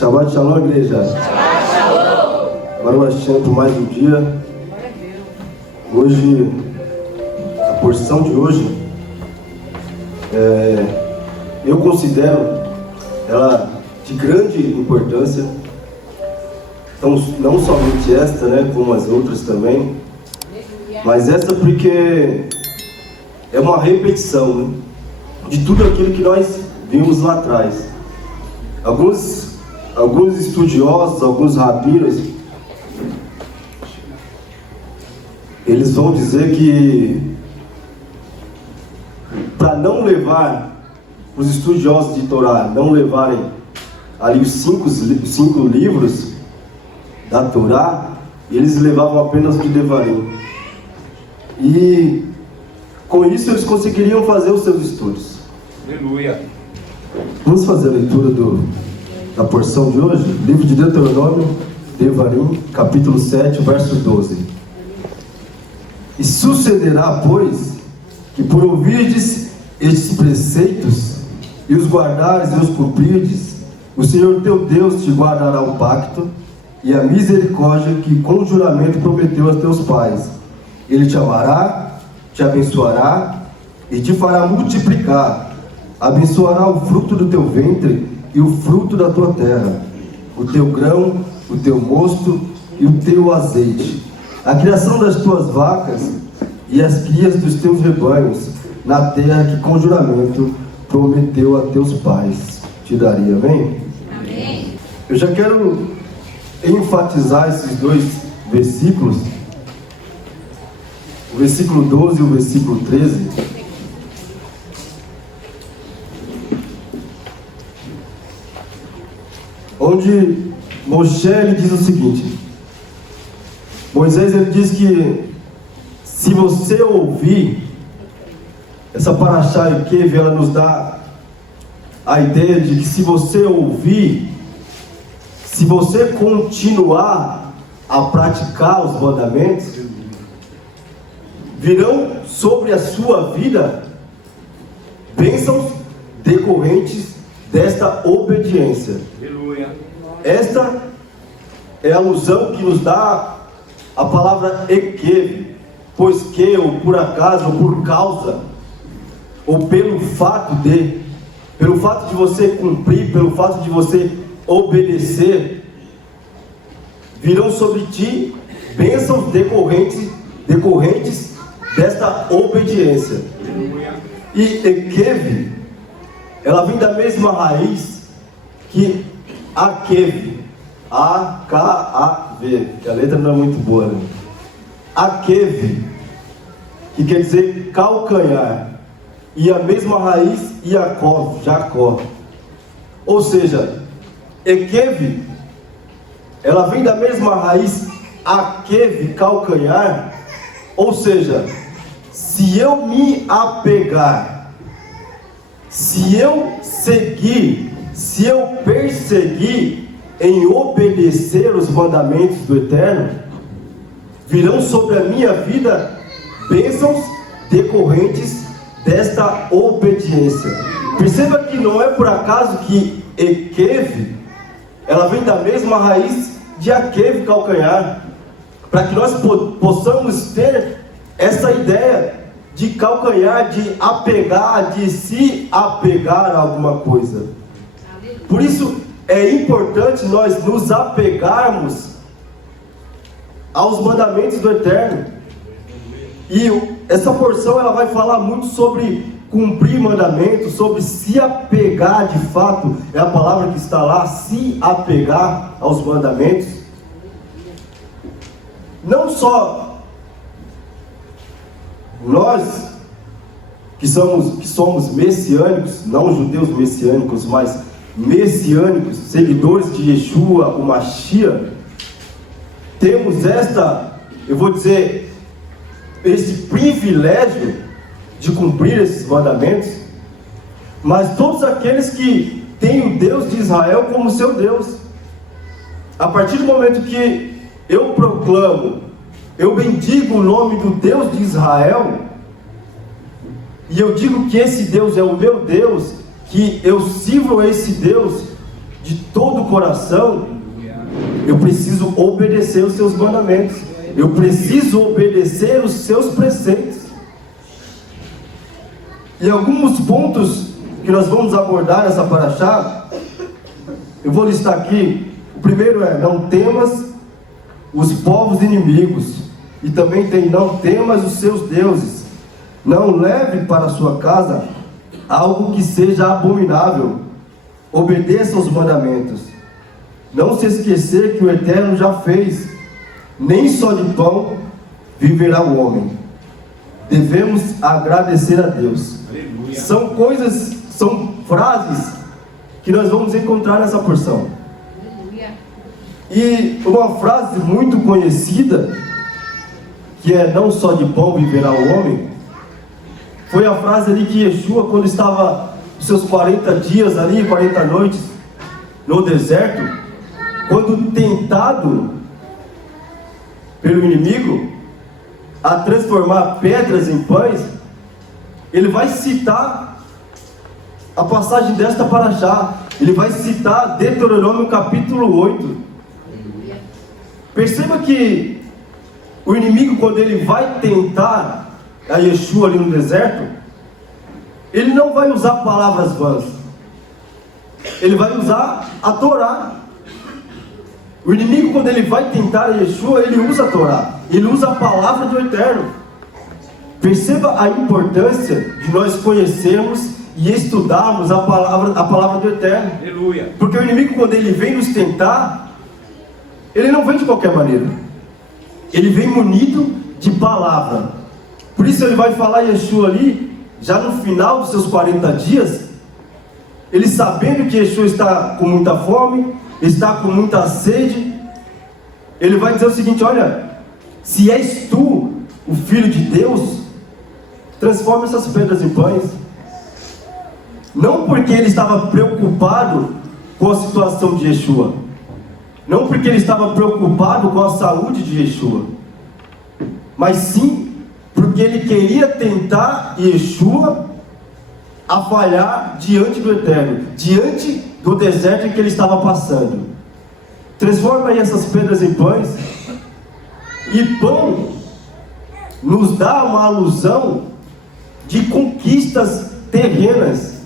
Shabbat Shalom, igreja. Shabbat Shalom. Agora nós estamos mais um dia. Hoje, a porção de hoje, eu considero ela de grande importância. Então, não somente esta, né, como as outras também, mas essa porque é uma repetição, né, de tudo aquilo que nós vimos lá atrás. Alguns estudiosos, alguns rabinos, eles vão dizer que para não levar, os estudiosos de Torá não levarem ali os cinco livros da Torá, eles levavam apenas o de Devarim. E com isso eles conseguiriam fazer os seus estudos. Aleluia. Vamos fazer a leitura da porção de hoje? Livro de Deuteronômio, Devarim, capítulo 7, verso 12. E sucederá, pois, que por ouvirdes estes preceitos, e os guardares e os cumprirdes, o Senhor teu Deus te guardará o pacto e a misericórdia que com juramento prometeu aos teus pais. Ele te amará, te abençoará e te fará multiplicar. Abençoará o fruto do teu ventre e o fruto da tua terra, o teu grão, o teu mosto e o teu azeite, a criação das tuas vacas e as crias dos teus rebanhos, na terra que com juramento prometeu a teus pais. Te daria, amém? Amém. Eu já quero enfatizar esses dois versículos, o versículo 12 e o versículo 13. Onde Moshe ele diz o seguinte: Moisés ele diz que se você ouvir, essa paraxá Ekev, ela nos dá a ideia de que se você ouvir, se você continuar a praticar os mandamentos, virão sobre a sua vida bênçãos decorrentes desta obediência. Aleluia. Esta é a alusão que nos dá a palavra Ekev, pois que, ou por acaso, ou por causa, ou pelo fato de você cumprir, pelo fato de você obedecer, virão sobre ti bênçãos decorrentes desta obediência. E Ekev, ela vem da mesma raiz que Akev, A-K-A-V, que a letra não é muito boa, né? Akev, que quer dizer calcanhar, e a mesma raiz Yaakov, Jacó. Ou seja, Ekev, ela vem da mesma raiz Akev, calcanhar. Ou seja, se eu me apegar, se eu seguir, se eu perseguir em obedecer os mandamentos do Eterno, virão sobre a minha vida bênçãos decorrentes desta obediência. Perceba que não é por acaso que Ekev, ela vem da mesma raiz de Akev, calcanhar, para que nós possamos ter essa ideia de calcanhar, de apegar, de se apegar a alguma coisa. Por isso é importante nós nos apegarmos aos mandamentos do Eterno. E essa porção ela vai falar muito sobre cumprir mandamentos, sobre se apegar de fato, é a palavra que está lá, se apegar aos mandamentos. Não só nós que somos messiânicos, não judeus messiânicos, mas messiânicos, seguidores de Yeshua, o Mashiach, temos esse privilégio de cumprir esses mandamentos, mas todos aqueles que têm o Deus de Israel como seu Deus, a partir do momento que eu proclamo, eu bendigo o nome do Deus de Israel, e eu digo que esse Deus é o meu Deus, que eu sirvo a esse Deus, de todo o coração, eu preciso obedecer os seus mandamentos. Eu preciso obedecer os seus preceitos. E alguns pontos que nós vamos abordar nessa paraxá, eu vou listar aqui. O primeiro é: não temas os povos inimigos. E também tem: não temas os seus deuses. Não leve para a sua casa algo que seja abominável. Obedeça aos mandamentos. Não se esquecer que o Eterno já fez. Nem só de pão viverá o homem. Devemos agradecer a Deus. Aleluia. São frases que nós vamos encontrar nessa porção. Aleluia. E uma frase muito conhecida, que é: não só de pão viverá o homem, foi a frase ali que Yeshua, quando estava os seus 40 dias ali, 40 noites no deserto, quando tentado pelo inimigo a transformar pedras em pães, ele vai citar a passagem desta paraxá. Ele vai citar Deuteronômio capítulo 8. Perceba que o inimigo, quando ele vai tentar a Yeshua ali no deserto, ele não vai usar palavras vãs. Ele vai usar a Torá. O inimigo, quando ele vai tentar a Yeshua, ele usa a Torá. Ele usa a palavra do Eterno. Perceba a importância de nós conhecermos e estudarmos a palavra do Eterno. Aleluia. Porque o inimigo, quando ele vem nos tentar, ele não vem de qualquer maneira. Ele vem munido de palavra. Por isso ele vai falar Yeshua ali, já no final dos seus 40 dias, ele sabendo que Yeshua está com muita fome, está com muita sede, ele vai dizer o seguinte: olha, se és tu o Filho de Deus, transforma essas pedras em pães. Não porque ele estava preocupado com a situação de Yeshua, não porque ele estava preocupado com a saúde de Yeshua, mas sim porque ele queria tentar Yeshua a falhar diante do Eterno, diante do deserto em que ele estava passando. Transforma aí essas pedras em pães. E pão nos dá uma alusão de conquistas terrenas,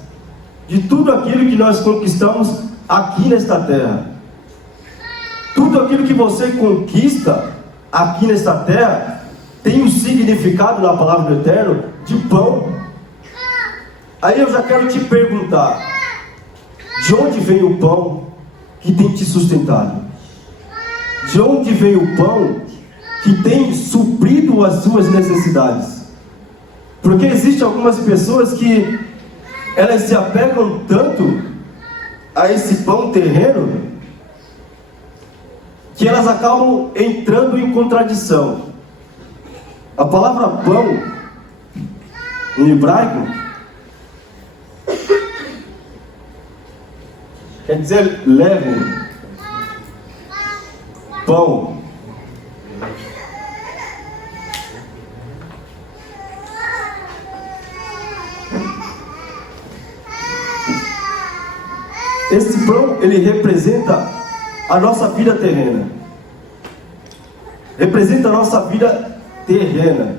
de tudo aquilo que nós conquistamos aqui nesta terra. Tudo aquilo que você conquista aqui nesta terra tem um significado na palavra do Eterno de pão. Aí eu já quero te perguntar: de onde vem o pão que tem te sustentado? De onde vem o pão que tem suprido as suas necessidades? Porque existem algumas pessoas que elas se apegam tanto a esse pão terreno que elas acabam entrando em contradição. A palavra pão em hebraico quer dizer leve, pão. Esse pão, ele representa a nossa vida terrena. Representa a nossa vida terrena.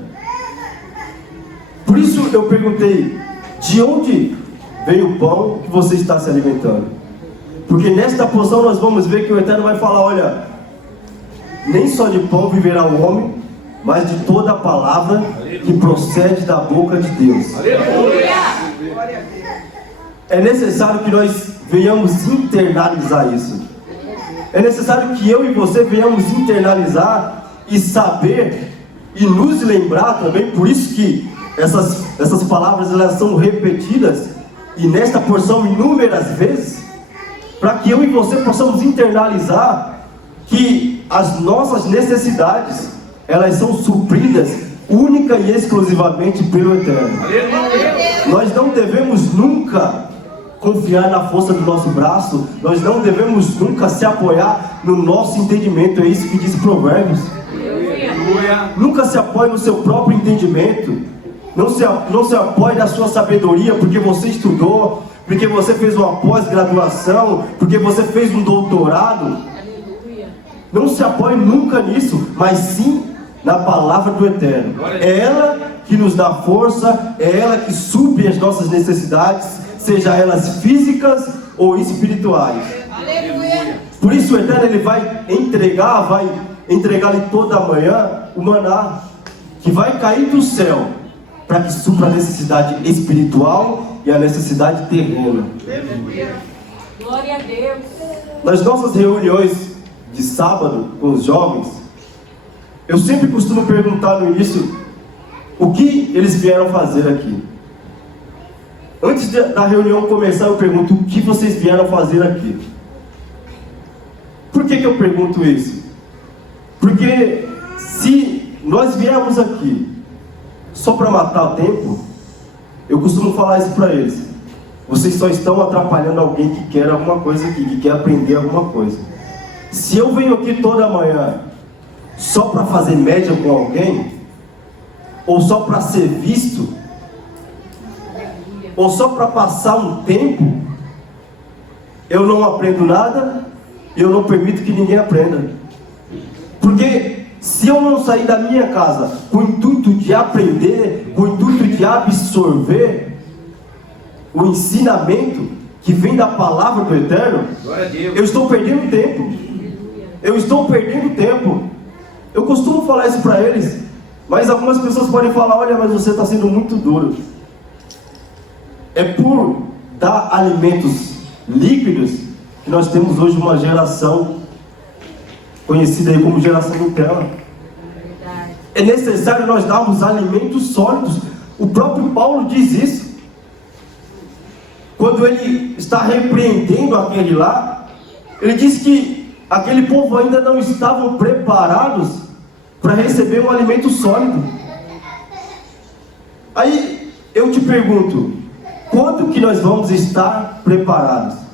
Por isso eu perguntei: de onde vem o pão que você está se alimentando? Porque nesta porção nós vamos ver que o Eterno vai falar: olha, nem só de pão viverá o homem, mas de toda a palavra que procede da boca de Deus. Aleluia! É necessário que nós venhamos internalizar isso. É necessário que eu e você venhamos internalizar e saber e nos lembrar também. Por isso que essas palavras elas são repetidas e nesta porção inúmeras vezes, para que eu e você possamos internalizar que as nossas necessidades elas são supridas única e exclusivamente pelo Eterno. Nós não devemos nunca confiar na força do nosso braço, nós não devemos nunca se apoiar no nosso entendimento. É isso que diz Provérbios. Nunca se apoie no seu próprio entendimento. Não se apoie na sua sabedoria, porque você estudou, porque você fez uma pós-graduação, porque você fez um doutorado. Aleluia. Não se apoie nunca nisso, mas sim na palavra do Eterno. É ela que nos dá força, é ela que supre as nossas necessidades, seja elas físicas ou espirituais. Aleluia. Por isso o Eterno ele vai entregar-lhe toda manhã o maná, que vai cair do céu, para que supra a necessidade espiritual e a necessidade terrena. Glória a Deus. Nas nossas reuniões de sábado com os jovens, eu sempre costumo perguntar no início o que eles vieram fazer aqui. Antes da reunião começar, eu pergunto: o que vocês vieram fazer aqui? Por que eu pergunto isso? Porque se nós viermos aqui só para matar o tempo, eu costumo falar isso para eles: vocês só estão atrapalhando alguém que quer alguma coisa aqui, que quer aprender alguma coisa. Se eu venho aqui toda manhã só para fazer média com alguém, ou só para ser visto, ou só para passar um tempo, eu não aprendo nada, e eu não permito que ninguém aprenda. Porque se eu não sair da minha casa com o intuito de aprender, com o intuito de absorver o ensinamento que vem da palavra do Eterno, eu estou perdendo tempo. Eu estou perdendo tempo. Eu costumo falar isso para eles, mas algumas pessoas podem falar: olha, mas você está sendo muito duro. É por dar alimentos líquidos que nós temos hoje uma geração conhecida aí como geração Nutella. É necessário nós darmos alimentos sólidos. O próprio Paulo diz isso. Quando ele está repreendendo aquele lá, ele diz que aquele povo ainda não estavam preparados para receber um alimento sólido. Aí eu te pergunto: quando que nós vamos estar preparados?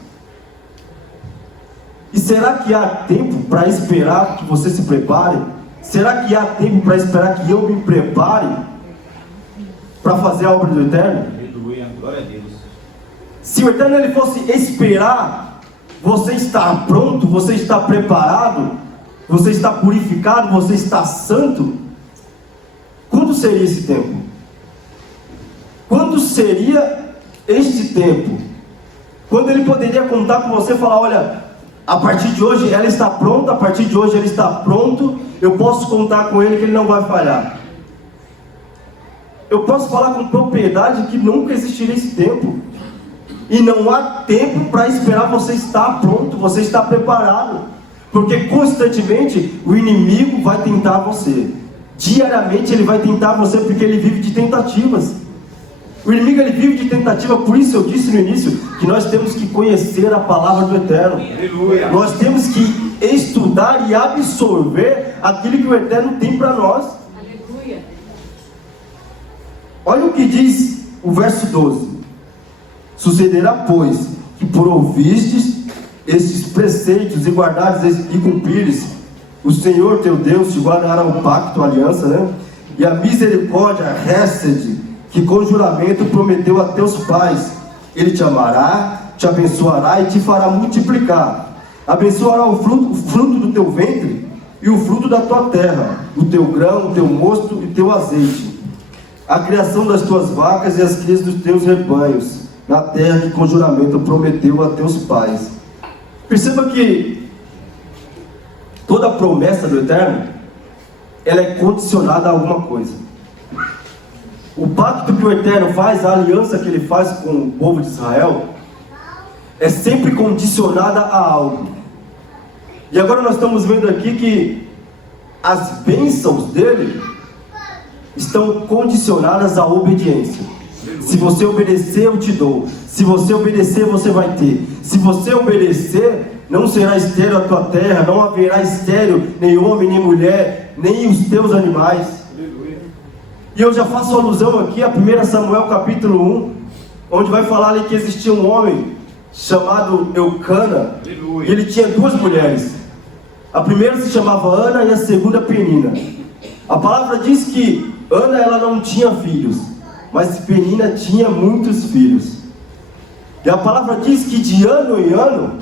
E será que há tempo para esperar que você se prepare? Será que há tempo para esperar que eu me prepare para fazer a obra do Eterno? Aleluia, glória a Deus. Se o Eterno ele fosse esperar você estar pronto, você está preparado, você está purificado, você está santo, quando seria esse tempo? Quando seria este tempo? Quando ele poderia contar com você e falar: olha, a partir de hoje ela está pronta, a partir de hoje ele está pronto, eu posso contar com ele que ele não vai falhar. Eu posso falar com propriedade que nunca existiria esse tempo. E não há tempo para esperar você estar pronto, você estar preparado. Porque constantemente o inimigo vai tentar você. Diariamente ele vai tentar você, porque ele vive de tentativas. O inimigo ele vive de tentativa. Por isso eu disse no início que nós temos que conhecer a palavra do Eterno. Aleluia. Nós temos que estudar e absorver aquilo que o Eterno tem para nós. Aleluia. Olha o que diz o verso 12: sucederá, pois, que por ouvistes estes preceitos e guardares e cumprires, o Senhor teu Deus te guardará o pacto, a aliança, né? E a misericórdia, a hesed, que com juramento prometeu a teus pais. Ele te amará, te abençoará e te fará multiplicar. Abençoará o fruto do teu ventre e o fruto da tua terra, o teu grão, o teu mosto e o teu azeite, a criação das tuas vacas e as crias dos teus rebanhos, na terra que com juramento prometeu a teus pais. Perceba que toda promessa do Eterno, ela é condicionada a alguma coisa. O pacto que o Eterno faz, a aliança que ele faz com o povo de Israel, é sempre condicionada a algo. E agora nós estamos vendo aqui que as bênçãos dele estão condicionadas à obediência. Se você obedecer, eu te dou. Se você obedecer, você vai ter. Se você obedecer, não será estéril a tua terra, não haverá estéril nem homem, nem mulher, nem os teus animais. E eu já faço alusão aqui a 1 Samuel capítulo 1, onde vai falar ali que existia um homem chamado Eucana, e ele tinha duas mulheres. A primeira se chamava Ana e a segunda Penina. A palavra diz que Ana ela não tinha filhos, mas Penina tinha muitos filhos. E a palavra diz que de ano em ano,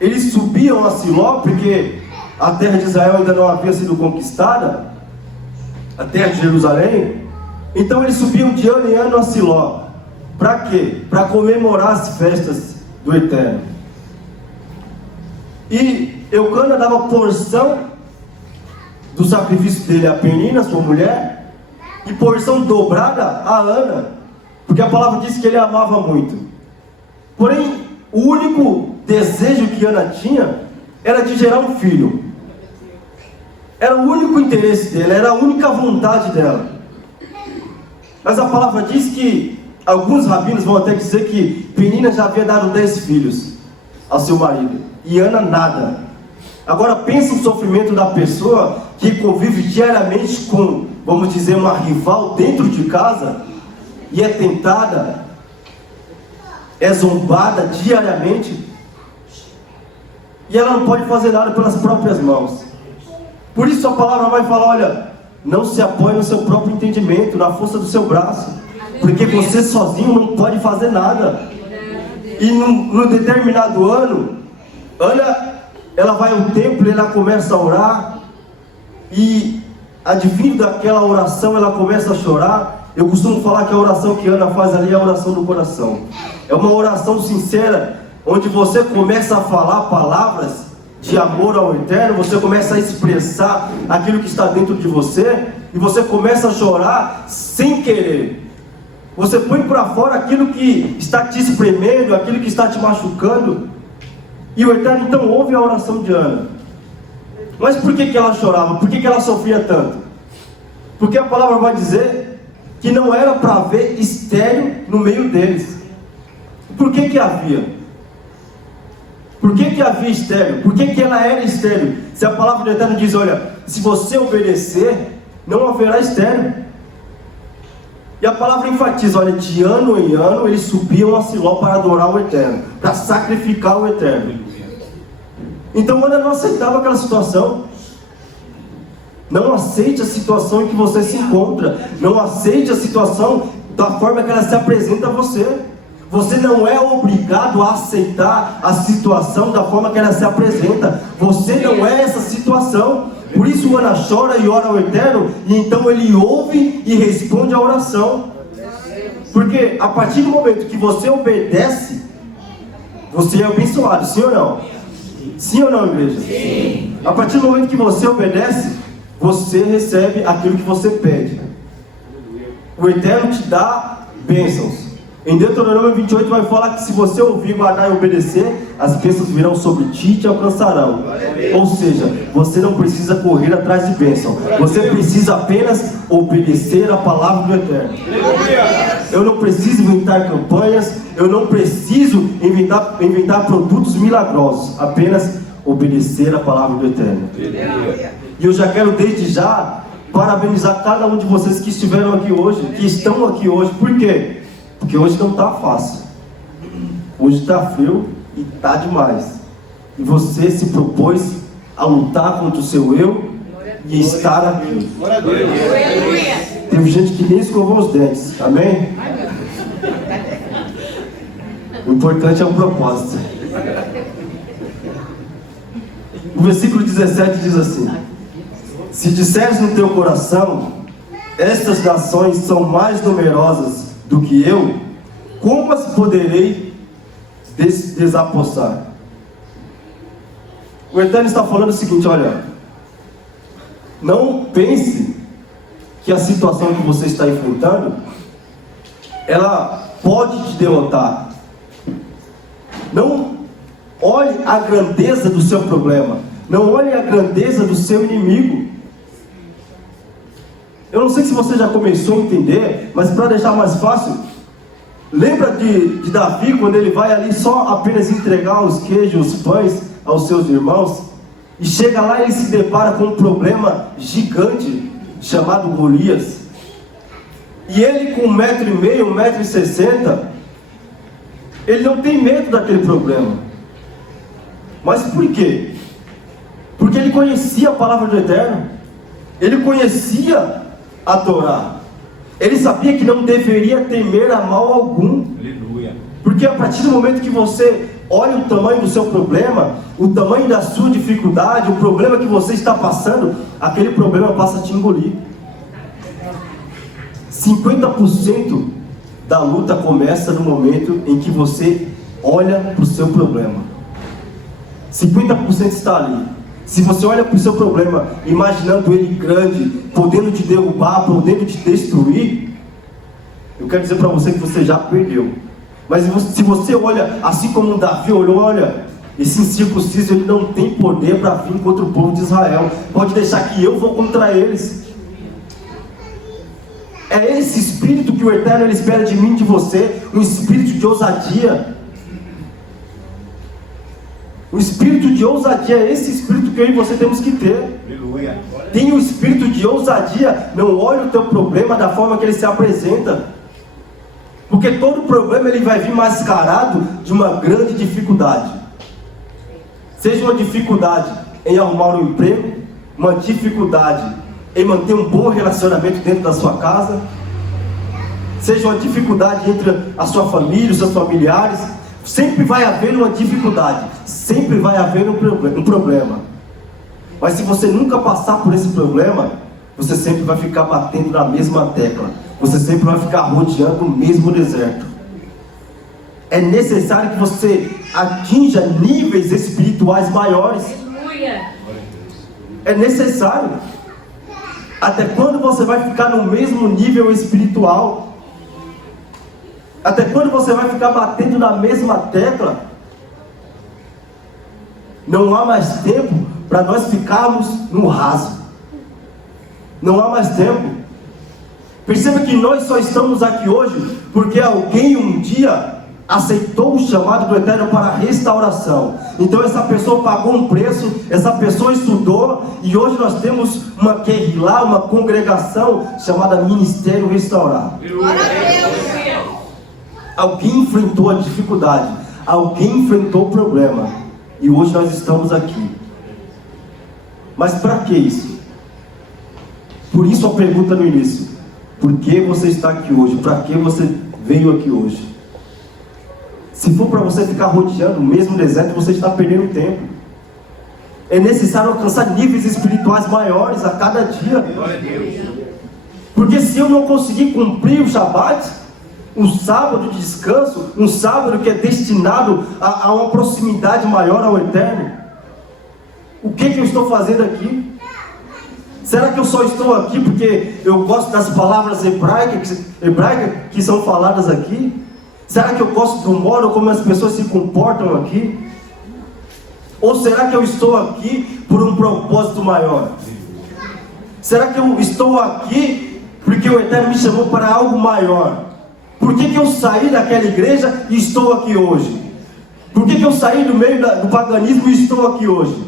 eles subiam a Siló, porque a terra de Israel ainda não havia sido conquistada, a terra de Jerusalém. Então eles subiam de ano em ano a Siló. Para quê? Para comemorar as festas do Eterno. E Eucana dava porção do sacrifício dele a Penina, sua mulher, e porção dobrada a Ana, porque a palavra diz que ele amava muito. Porém, o único desejo que Ana tinha era de gerar um filho. Era o único interesse dela, era a única vontade dela. Mas a palavra diz que alguns rabinos vão até dizer que Penina já havia dado 10 filhos ao seu marido, e Ana nada. Agora pensa o sofrimento da pessoa que convive diariamente com, vamos dizer, uma rival dentro de casa, e é tentada, é zombada diariamente, e ela não pode fazer nada pelas próprias mãos. Por isso a palavra vai falar, olha, não se apoie no seu próprio entendimento, na força do seu braço, porque você sozinho não pode fazer nada. E num determinado ano, Ana, ela vai ao templo e ela começa a orar, e adivinha daquela oração, ela começa a chorar. Eu costumo falar que a oração que Ana faz ali é a oração do coração. É uma oração sincera, onde você começa a falar palavras de amor ao Eterno, você começa a expressar aquilo que está dentro de você, e você começa a chorar sem querer. Você põe para fora aquilo que está te espremendo, aquilo que está te machucando, e o Eterno então ouve a oração de Ana. Mas por que ela chorava? Por que ela sofria tanto? Porque a palavra vai dizer que não era para haver estéril no meio deles. Por que havia? Por que havia estéril? Por que ela era estéril? Se a palavra do Eterno diz, olha, se você obedecer, não haverá estéril. E a palavra enfatiza, olha, de ano em ano eles subiam a Siló para adorar o Eterno, para sacrificar o Eterno. Então Ana não aceitava aquela situação. Não aceite a situação em que você se encontra. Não aceite a situação da forma que ela se apresenta a você. Você não é obrigado a aceitar a situação da forma que ela se apresenta. Você não é essa situação. Por isso Ana chora e ora ao Eterno, e então ele ouve e responde a oração. Porque a partir do momento que você obedece, você é abençoado, sim ou não? Sim ou não, igreja? Sim. A partir do momento que você obedece, você recebe aquilo que você pede. O Eterno te dá bênçãos. Em Deuteronômio 28 vai falar que se você ouvir, guardar e obedecer, as bênçãos virão sobre ti e te alcançarão. Ou seja, você não precisa correr atrás de bênção. Você precisa apenas obedecer a palavra do Eterno. Eu não preciso inventar campanhas, eu não preciso inventar produtos milagrosos. Apenas obedecer a palavra do Eterno. E eu já quero desde já parabenizar cada um de vocês que estiveram aqui hoje, que estão aqui hoje. Por quê? Porque hoje não está fácil. Hoje está frio e está demais. E você se propôs a lutar contra o seu eu e estar aqui. Teve gente que nem escovou os dentes. Amém? O importante é o propósito. O versículo 17 diz assim: se disseres no teu coração, estas nações são mais numerosas do que eu, como as poderei desapossar? O Eterno está falando o seguinte, olha, não pense que a situação que você está enfrentando, ela pode te derrotar. Não olhe a grandeza do seu problema, não olhe a grandeza do seu inimigo. Eu não sei se você já começou a entender, mas para deixar mais fácil, lembra de Davi, quando ele vai ali só apenas entregar os queijos, os pães aos seus irmãos, e chega lá e ele se depara com um problema gigante, chamado Golias, e ele com 1,5 m, 1,60 m, ele não tem medo daquele problema. Mas por quê? Porque ele conhecia a palavra do Eterno, ele conhecia a Torá, ele sabia que não deveria temer a mal algum. Aleluia. Porque a partir do momento que você olha o tamanho do seu problema, o tamanho da sua dificuldade, o problema que você está passando, aquele problema passa a te engolir. 50% da luta começa no momento em que você olha para o seu problema. 50% está ali. Se você olha para o seu problema, imaginando ele grande, podendo te derrubar, podendo te destruir, eu quero dizer para você que você já perdeu. Mas se você olha, assim como Davi olhou, olha, esse incircunciso ele não tem poder para vir contra o povo de Israel. Pode deixar que eu vou contra eles. É esse espírito que o Eterno ele espera de mim e de você, um espírito de ousadia. O espírito de ousadia é esse espírito que eu e você temos que ter. Aleluia. Tem o espírito de ousadia, não olhe o teu problema da forma que ele se apresenta. Porque todo problema ele vai vir mascarado de uma grande dificuldade. Seja uma dificuldade em arrumar um emprego, uma dificuldade em manter um bom relacionamento dentro da sua casa, seja uma dificuldade entre a sua família, os seus familiares, sempre vai haver uma dificuldade, sempre vai haver um problema. Mas se você nunca passar por esse problema, você sempre vai ficar batendo na mesma tecla, você sempre vai ficar rodeando o mesmo deserto. É necessário que você atinja níveis espirituais maiores. Aleluia. É necessário. Até quando você vai ficar no mesmo nível espiritual? Até quando você vai ficar batendo na mesma tecla? Não há mais tempo para nós ficarmos no raso. Não há mais tempo. Perceba que nós só estamos aqui hoje porque alguém um dia aceitou o chamado do Eterno para a restauração. Então essa pessoa pagou um preço, essa pessoa estudou, e hoje nós temos uma querrilá, uma congregação chamada Ministério Restaurar. Glória a Deus. Alguém enfrentou a dificuldade, alguém enfrentou o problema, e hoje nós estamos aqui. Mas para que isso? Por isso a pergunta no início: por que você está aqui hoje? Para que você veio aqui hoje? Se for para você ficar rodeando o mesmo deserto, você está perdendo tempo. É necessário alcançar níveis espirituais maiores a cada dia. Porque se eu não conseguir cumprir o Shabat, um sábado de descanso, um sábado que é destinado a uma proximidade maior ao Eterno, o que eu estou fazendo aqui? Será que eu só estou aqui porque eu gosto das palavras hebraicas que são faladas aqui? Será que eu gosto do modo como as pessoas se comportam aqui? Ou será que eu estou aqui por um propósito maior? Será que eu estou aqui porque o Eterno me chamou para algo maior? Por que eu saí daquela igreja e estou aqui hoje? Por que eu saí do meio do paganismo e estou aqui hoje?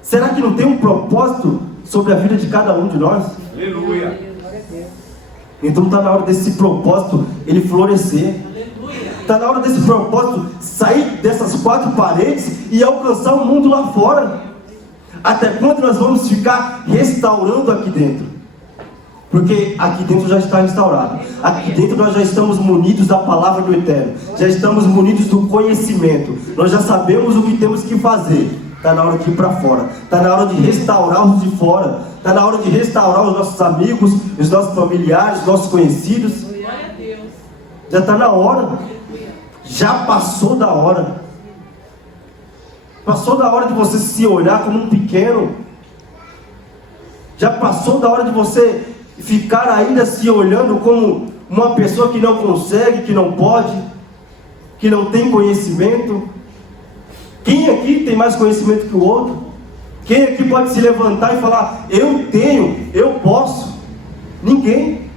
Será que não tem um propósito sobre a vida de cada um de nós? Aleluia. Então está na hora desse propósito ele florescer. Está na hora desse propósito sair dessas quatro paredes e alcançar o mundo lá fora. Até quando nós vamos ficar restaurando aqui dentro? Porque aqui dentro já está restaurado. Aqui dentro nós já estamos munidos da palavra do Eterno. Já estamos munidos do conhecimento. Nós já sabemos o que temos que fazer. Está na hora de ir para fora. Está na hora de restaurar os de fora. Está na hora de restaurar os nossos amigos, os nossos familiares, os nossos conhecidos. Glória a Deus. Já está na hora. Já passou da hora. Passou da hora de você se olhar como um pequeno. Já passou da hora de você ficar ainda se olhando como uma pessoa que não consegue, que não pode, que não tem conhecimento. Quem aqui tem mais conhecimento que o outro? Quem aqui pode se levantar e falar: eu tenho, eu posso? Ninguém.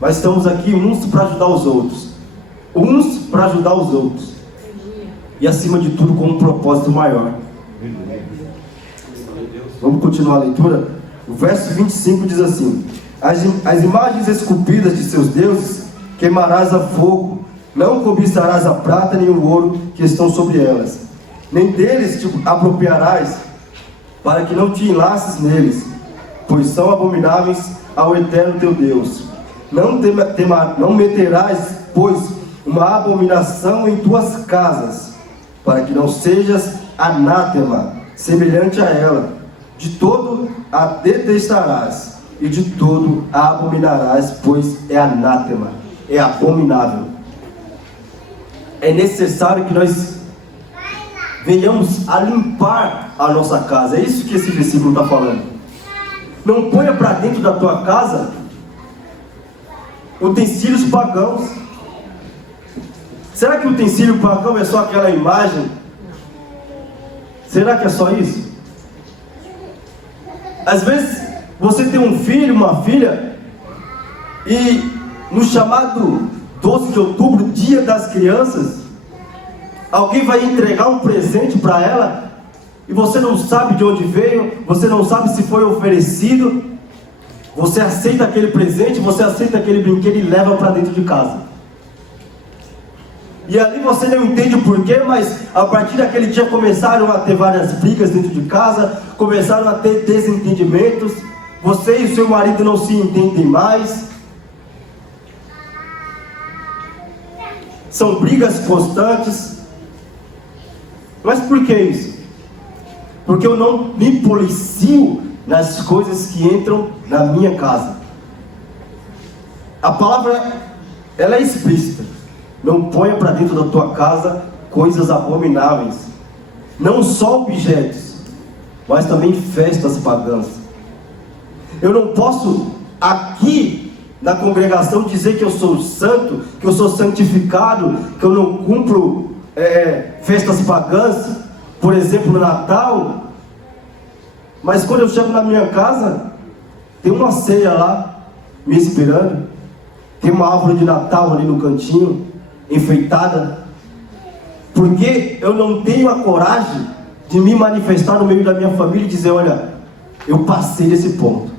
Mas estamos aqui uns para ajudar os outros. Uns para ajudar os outros. E acima de tudo com um propósito maior. Vamos continuar a leitura? O verso 25 diz assim: as imagens esculpidas de seus deuses queimarás a fogo. Não cobiçarás a prata nem o ouro que estão sobre elas, nem deles te apropriarás, para que não te enlaces neles, pois são abomináveis ao Eterno teu Deus. Não meterás, pois, uma abominação em tuas casas, para que não sejas anátema, semelhante a ela. De todo a detestarás, e de todo a abominarás, pois é anátema, é abominável. É necessário que nós venhamos a limpar a nossa casa. É isso que esse versículo está falando. Não ponha para dentro da tua casa utensílios pagãos. Será que o utensílio pagão é só aquela imagem? Será que é só isso? Às vezes você tem um filho, uma filha, e no chamado 12 de outubro, Dia das Crianças, alguém vai entregar um presente para ela, e você não sabe de onde veio, você não sabe se foi oferecido. Você aceita aquele presente, você aceita aquele brinquedo e leva para dentro de casa. E ali você não entende o porquê, mas a partir daquele dia começaram a ter várias brigas dentro de casa, começaram a ter desentendimentos, você e seu marido não se entendem mais. São brigas constantes. Mas por que isso? Porque eu não me policio nas coisas que entram na minha casa. A palavra, ela é explícita. Não ponha para dentro da tua casa coisas abomináveis. Não só objetos, mas também festas pagãs. Eu não posso aqui na congregação dizer que eu sou santo, que eu sou santificado, que eu não cumpro festas pagãs, por exemplo, Natal. Mas quando eu chego na minha casa, tem uma ceia lá me esperando, tem uma árvore de Natal ali no cantinho, enfeitada, porque eu não tenho a coragem de me manifestar no meio da minha família e dizer: olha, eu passei desse ponto,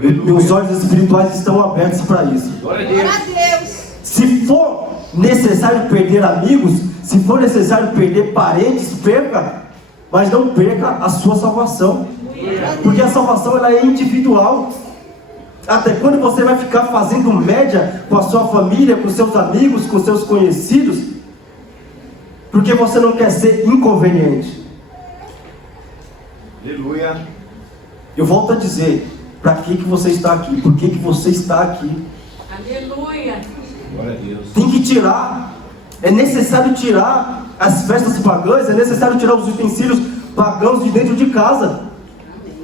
meus olhos espirituais estão abertos para isso. Glória a Deus. Se for necessário perder amigos, se for necessário perder parentes, perca, mas não perca a sua salvação, porque a salvação ela é individual. Até quando você vai ficar fazendo média com a sua família, com seus amigos, com seus conhecidos, porque você não quer ser inconveniente? Aleluia. Eu volto a dizer, para que você está aqui? Por que você está aqui? Aleluia. Glória a Deus. Tem que tirar. É necessário tirar as festas pagãs, é necessário tirar os utensílios pagãos de dentro de casa,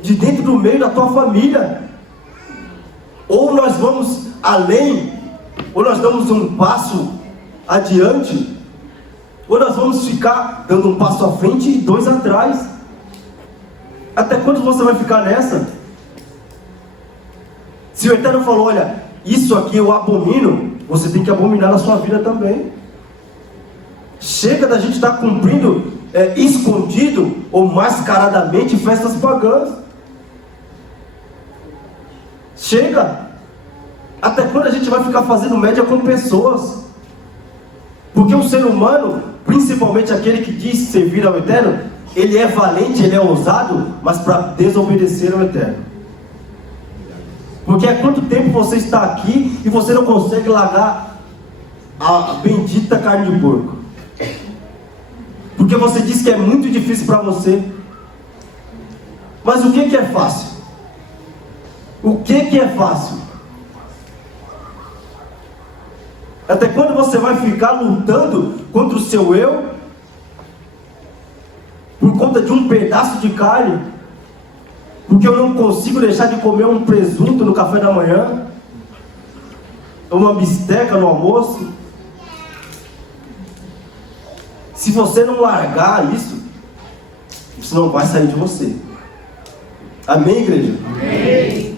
de dentro do meio da tua família. Ou nós vamos além, ou nós damos um passo adiante, ou nós vamos ficar dando um passo à frente e dois atrás. Até quando você vai ficar nessa? Se o Eterno falou: olha, isso aqui eu abomino, você tem que abominar na sua vida também. Chega da gente estar cumprindo escondido ou mascaradamente festas pagãs. Chega. Até quando a gente vai ficar fazendo média com pessoas? Porque o ser humano, principalmente aquele que diz servir ao Eterno, ele é valente, ele é ousado, mas para desobedecer ao Eterno. Porque há quanto tempo você está aqui e você não consegue largar a bendita carne de porco? Porque você diz que é muito difícil para você. Mas o que é fácil? O que é fácil? Até quando você vai ficar lutando contra o seu eu por conta de um pedaço de carne? Porque eu não consigo deixar de comer um presunto no café da manhã, uma bisteca no almoço. Se você não largar isso, isso não vai sair de você. Amém, igreja? Amém.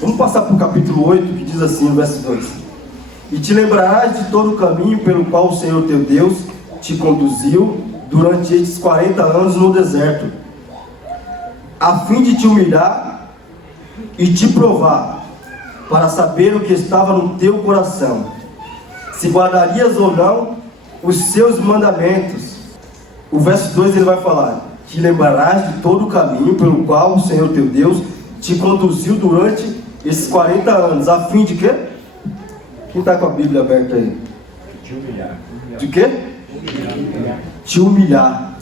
Vamos passar para o capítulo 8, que diz assim, no verso 2: E te lembrarás de todo o caminho pelo qual o Senhor teu Deus te conduziu durante estes 40 anos no deserto, a fim de te humilhar e te provar, para saber o que estava no teu coração, se guardarias ou não os seus mandamentos. O verso 2 ele vai falar: te lembrarás de todo o caminho pelo qual o Senhor teu Deus te conduziu durante esses 40 anos, a fim de quê? Quem está com a Bíblia aberta aí? Te humilhar. De quê? Te humilhar.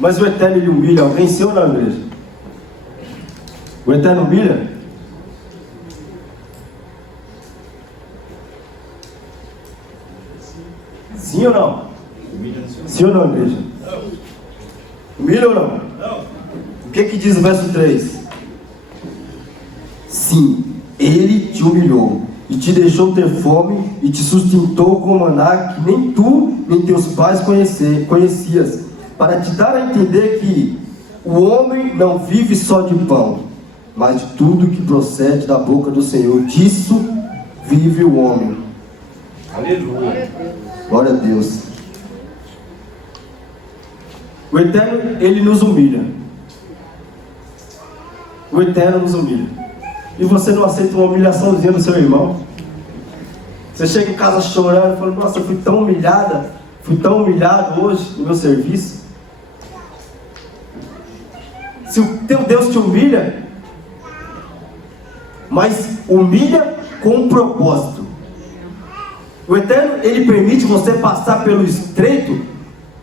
Mas o Eterno ele humilha alguém, sim ou não, igreja? O Eterno humilha? Sim ou não? Sim ou não, igreja? Humilha ou não? O que diz o verso 3? Sim, ele te humilhou e te deixou ter fome e te sustentou com maná que nem tu nem teus pais conhecias, para te dar a entender que o homem não vive só de pão, mas de tudo que procede da boca do Senhor. Disso vive o homem. Aleluia. Glória a Deus. O Eterno, ele nos humilha. O Eterno nos humilha. E você não aceita uma humilhaçãozinha do seu irmão? Você chega em casa chorando e fala: nossa, eu fui tão humilhada, fui tão humilhado hoje no meu serviço. Se o teu Deus te humilha, mas humilha com um propósito. O Eterno, ele permite você passar pelo estreito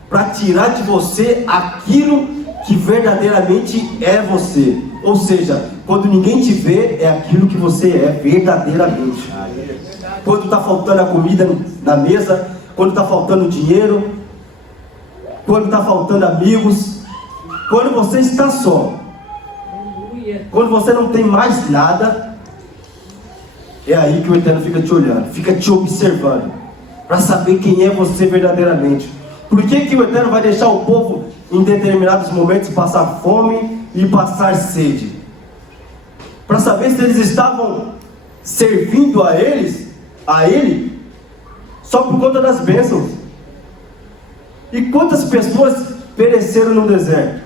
para tirar de você aquilo que verdadeiramente é você. Ou seja, quando ninguém te vê, é aquilo que você é verdadeiramente. Quando está faltando a comida na mesa, quando está faltando dinheiro, quando está faltando amigos, quando você está só, quando você não tem mais nada, é aí que o Eterno fica te olhando, fica te observando, para saber quem é você verdadeiramente. Por que o Eterno vai deixar o povo em determinados momentos passar fome e passar sede? Para saber se eles estavam servindo a Ele, só por conta das bênçãos. E quantas pessoas pereceram no deserto?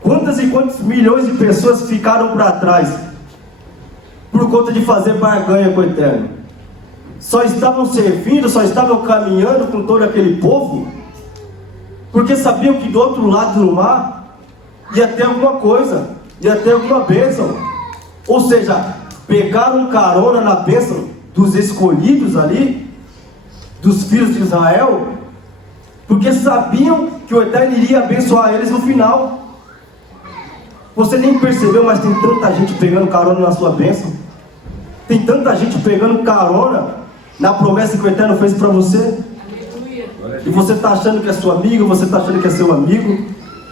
Quantas e quantos milhões de pessoas ficaram para trás por conta de fazer barganha com o Eterno? Só estavam servindo, só estavam caminhando com todo aquele povo porque sabiam que do outro lado do mar ia ter alguma coisa, ia ter alguma bênção. Ou seja, pegaram carona na bênção dos escolhidos ali, dos filhos de Israel, porque sabiam que o Eterno iria abençoar eles no final. Você nem percebeu, mas tem tanta gente pegando carona na sua bênção. Tem tanta gente pegando carona na promessa que o Eterno fez para você. E você está achando que é sua amiga, você está achando que é seu amigo,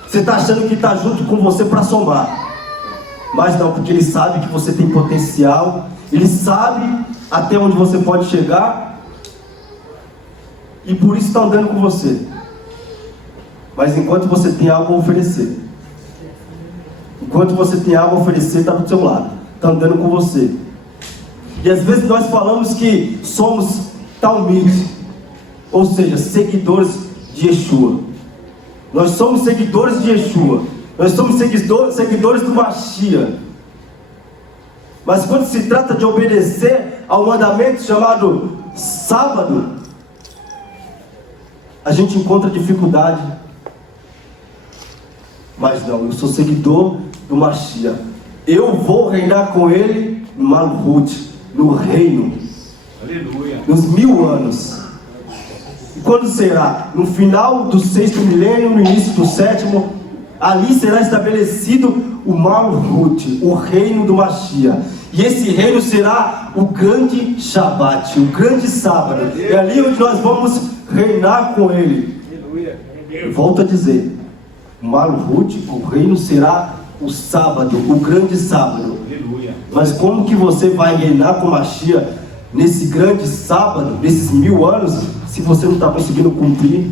você está achando que está junto com você para somar. Mas não, porque ele sabe que você tem potencial, ele sabe até onde você pode chegar, e por isso está andando com você. Mas enquanto você tem algo a oferecer, enquanto você tem algo a oferecer, está do seu lado, está andando com você. E às vezes nós falamos que somos talmides, ou seja, seguidores de Yeshua. Nós somos seguidores de Yeshua. Nós somos seguidores do Mashiach. Mas quando se trata de obedecer ao mandamento chamado sábado, a gente encontra dificuldade. Mas não, eu sou seguidor do Mashiach. Eu vou reinar com ele no Malhut, no reino. Aleluia. Nos 1000 anos. E quando será? No final do 6º milênio, no início do 7º, ali será estabelecido o Malhut, o reino do Mashiach. E esse reino será o grande Shabat, o grande sábado. É ali onde nós vamos reinar com ele. Eu volto a dizer, o Malhut, o reino será o sábado, o grande sábado. Mas como que você vai reinar com Mashiach nesse grande sábado, nesses 1000 anos, se você não está conseguindo cumprir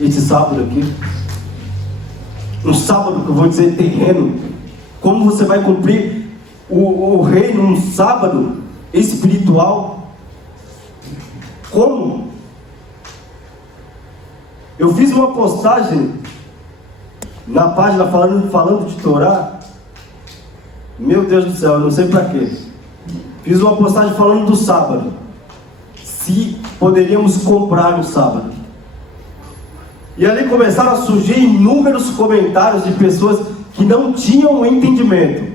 esse sábado aqui? Um sábado que eu vou dizer terreno. Como você vai cumprir o reino num sábado espiritual? Como? Eu fiz uma postagem na página falando de Torá. Meu Deus do céu, eu não sei para quê. Fiz uma postagem falando do sábado, se poderíamos comprar no sábado. E ali começaram a surgir inúmeros comentários de pessoas que não tinham entendimento.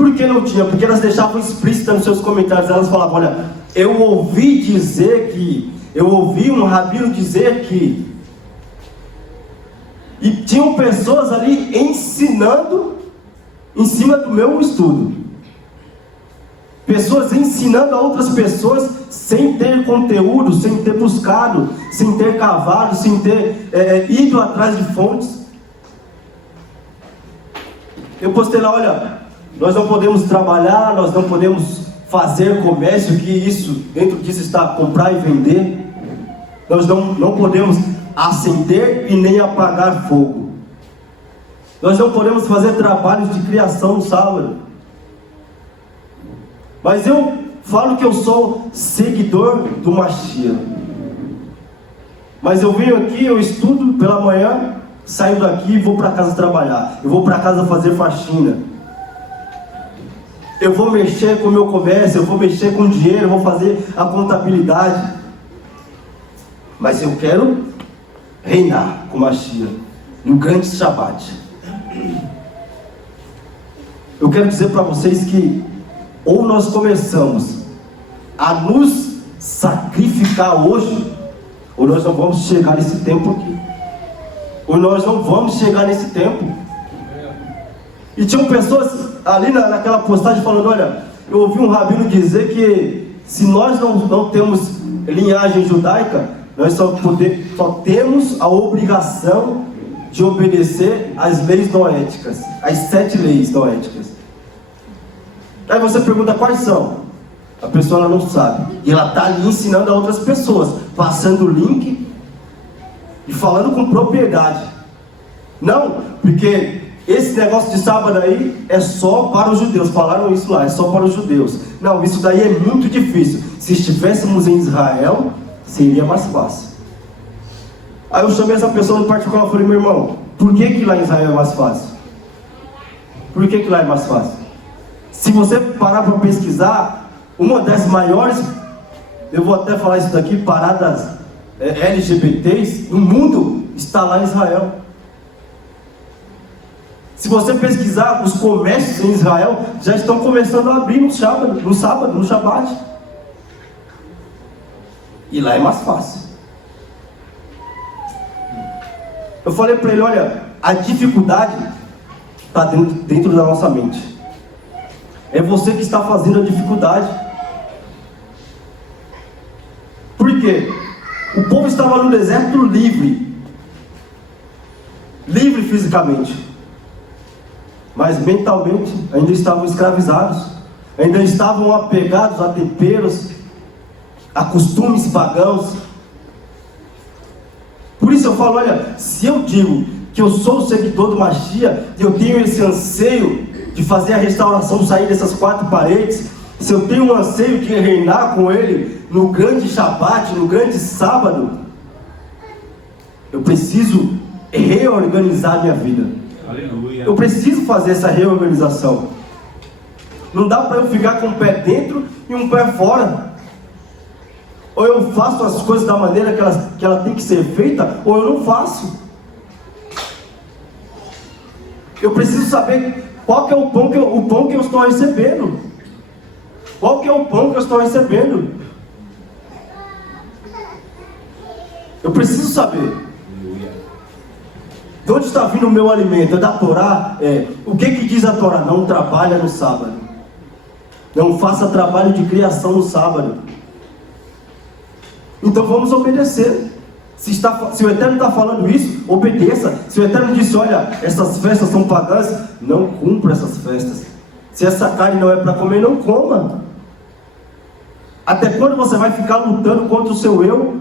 Por que não tinha? Porque elas deixavam explícita nos seus comentários. Elas falavam: olha, eu ouvi um rabino dizer que. E tinham pessoas ali ensinando em cima do meu estudo. Pessoas ensinando a outras pessoas sem ter conteúdo, sem ter buscado, sem ter cavado, sem ter ido atrás de fontes. Eu postei lá: olha, nós não podemos trabalhar, nós não podemos fazer comércio, que isso, dentro disso está comprar e vender. Nós não podemos acender e nem apagar fogo. Nós não podemos fazer trabalhos de criação no sábado. Mas eu falo que eu sou seguidor do Mashiach. Mas eu venho aqui, eu estudo pela manhã, saio daqui e vou para casa trabalhar. Eu vou para casa fazer faxina. Eu vou mexer com o meu comércio, eu vou mexer com o dinheiro, eu vou fazer a contabilidade. Mas eu quero reinar com Mashiach no grande Shabat. Eu quero dizer para vocês que ou nós começamos a nos sacrificar hoje, ou nós não vamos chegar nesse tempo aqui. Ou nós não vamos chegar nesse tempo. E tinham pessoas ali naquela postagem falando: olha, eu ouvi um rabino dizer que se nós não temos linhagem judaica, nós só temos a obrigação de obedecer às leis noéticas, às 7 leis noéticas. Aí você pergunta: quais são? A pessoa ela não sabe. E ela está ali ensinando a outras pessoas, passando o link e falando com propriedade. Não, porque esse negócio de sábado aí é só para os judeus. Falaram isso lá, é só para os judeus. Não, isso daí é muito difícil. Se estivéssemos em Israel, seria mais fácil. Aí eu chamei essa pessoa no particular e falei: meu irmão, por que lá em Israel é mais fácil? Por que lá é mais fácil? Se você parar para pesquisar, uma das maiores, eu vou até falar isso daqui, paradas LGBTs no mundo está lá em Israel. Se você pesquisar, os comércios em Israel já estão começando a abrir no sábado, no Shabat. E lá é mais fácil. Eu falei para ele: olha, a dificuldade está dentro da nossa mente. É você que está fazendo a dificuldade. Por quê? O povo estava no deserto livre fisicamente, mas mentalmente ainda estavam escravizados, ainda estavam apegados a temperos, a costumes pagãos. Por isso eu falo: olha, se eu digo que eu sou o seguidor do Mashiach, e eu tenho esse anseio de fazer a restauração, sair dessas 4 paredes, se eu tenho um anseio de reinar com Ele no grande Shabat, no grande sábado, eu preciso reorganizar minha vida. Aleluia. Eu preciso fazer essa reorganização. Não dá para eu ficar com um pé dentro e um pé fora. Ou eu faço as coisas da maneira que ela tem que ser feita, ou eu não faço. Eu preciso saber qual que é o pão que eu estou recebendo. Qual que é o pão que eu estou recebendo? Eu preciso saber. De onde está vindo o meu alimento? É da Torá? O que diz a Torá? Não trabalha no sábado. Não faça trabalho de criação no sábado. Então vamos obedecer. Se o Eterno está falando isso, obedeça. Se o Eterno disse: olha, essas festas são pagãs, não cumpra essas festas. Se essa carne não é para comer, não coma. Até quando você vai ficar lutando contra o seu eu,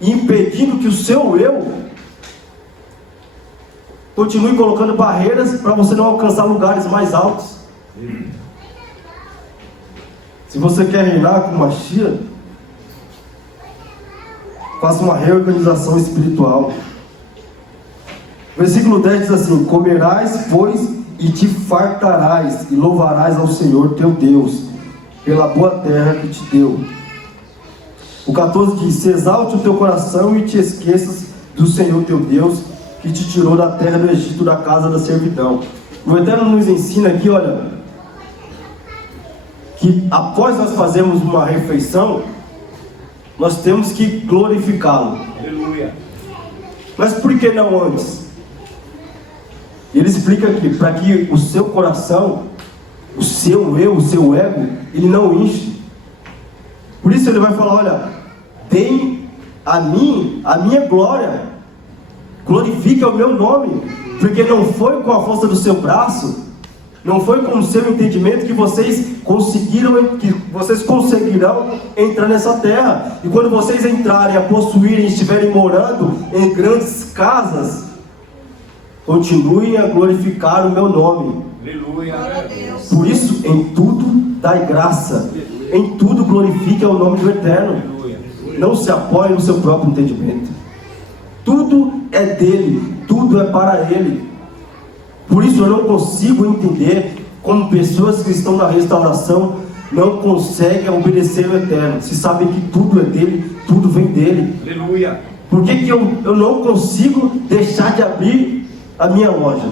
impedindo que o seu eu continue colocando barreiras para você não alcançar lugares mais altos? Se você quer reinar com Mashiach, faça uma reorganização espiritual. Versículo 10 diz assim: comerás, pois, e te fartarás, e louvarás ao Senhor teu Deus, pela boa terra que te deu. O 14 diz: se exalte o teu coração e te esqueças do Senhor teu Deus, que te tirou da terra do Egito, da casa da servidão. O Eterno nos ensina aqui, olha, que após nós fazermos uma refeição, nós temos que glorificá-lo. Aleluia. Mas por que não antes? Ele explica aqui, para que o seu coração, o seu eu, o seu ego, ele não enche. Por isso ele vai falar, olha, tem a minha glória, glorifica o meu nome, porque não foi com a força do seu braço, não foi com o seu entendimento que vocês conseguirão entrar nessa terra. E quando vocês entrarem, a possuírem, estiverem morando em grandes casas, continuem a glorificar o meu nome. Aleluia. Por isso, em tudo dai graça, em tudo glorifique o nome do Eterno. Não se apoie no seu próprio entendimento. Tudo é dele, tudo é para ele. Por isso eu não consigo entender como pessoas que estão na restauração não conseguem obedecer ao Eterno, se sabem que tudo é dele, tudo vem dele. Aleluia. Por que eu não consigo deixar de abrir a minha loja?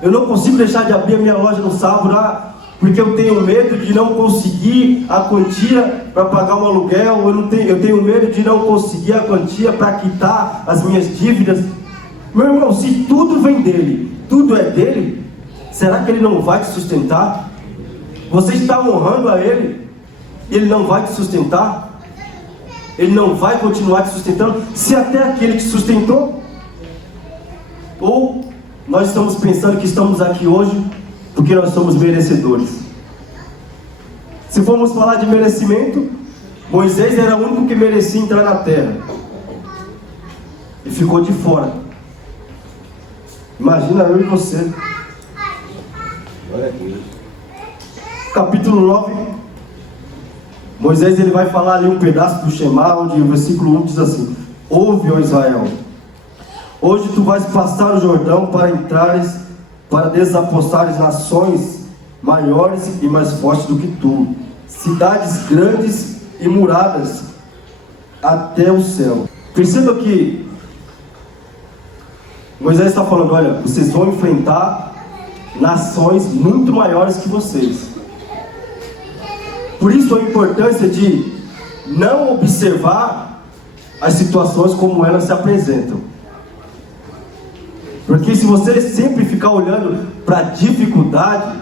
Eu não consigo deixar de abrir a minha loja no sábado, porque eu tenho medo de não conseguir a quantia para pagar um aluguel, eu tenho medo de não conseguir a quantia para quitar as minhas dívidas. Meu irmão, se tudo vem dele, tudo é dele, será que ele não vai te sustentar? Você está honrando a ele, ele não vai te sustentar? Ele não vai continuar te sustentando, se até aqui ele te sustentou? Ou nós estamos pensando que estamos aqui hoje porque nós somos merecedores? Se formos falar de merecimento, Moisés era o único que merecia entrar na terra e ficou de fora. Imagina eu e você. Capítulo 9, Moisés ele vai falar ali um pedaço do Shema, onde o versículo 1 diz assim: ouve, ó Israel, hoje tu vais passar o Jordão para entrares, para desapossares nações maiores e mais fortes do que tu, cidades grandes e muradas até o céu. Perceba que Moisés está falando, olha, vocês vão enfrentar nações muito maiores que vocês. Por isso a importância de não observar as situações como elas se apresentam. Porque se você sempre ficar olhando para a dificuldade,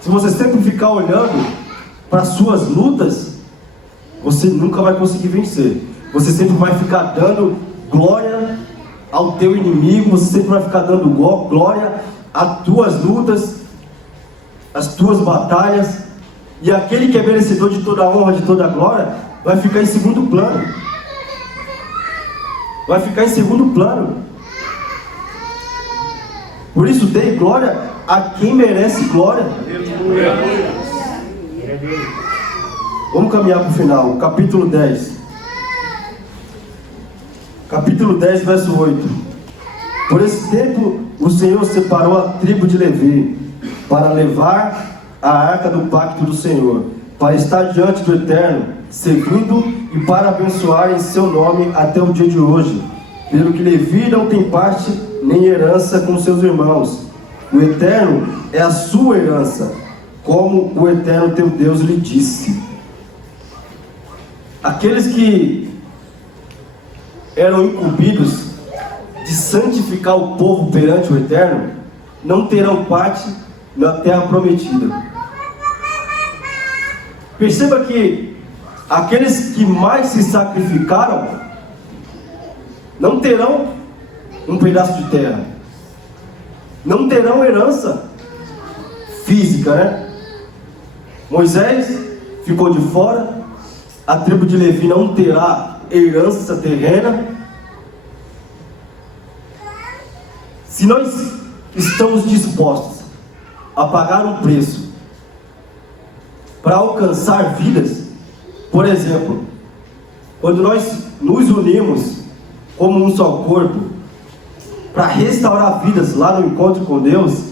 se você sempre ficar olhando para as suas lutas, você nunca vai conseguir vencer. Você sempre vai ficar dando glória ao teu inimigo, você sempre vai ficar dando glória às tuas lutas, às tuas batalhas, e aquele que é merecedor de toda a honra, de toda a glória, vai ficar em segundo plano. Vai ficar em segundo plano. Por isso, dê glória a quem merece glória. Vamos caminhar para o final, capítulo 10. Capítulo 10, verso 8. Por esse tempo, o Senhor separou a tribo de Levi para levar a arca do pacto do Senhor, para estar diante do Eterno, servindo e para abençoar em seu nome até o dia de hoje. Pelo que Levi não tem parte nem herança com seus irmãos. O Eterno é a sua herança, como o Eterno teu Deus lhe disse. Aqueles que eram incumbidos de santificar o povo perante o Eterno não terão parte na terra prometida. Perceba que aqueles que mais se sacrificaram não terão um pedaço de terra, não terão herança física, né? Moisés ficou de fora, a tribo de Levi não terá herança terrena. Se nós estamos dispostos a pagar um preço para alcançar vidas, por exemplo, quando nós nos unimos como um só corpo para restaurar vidas lá no encontro com Deus,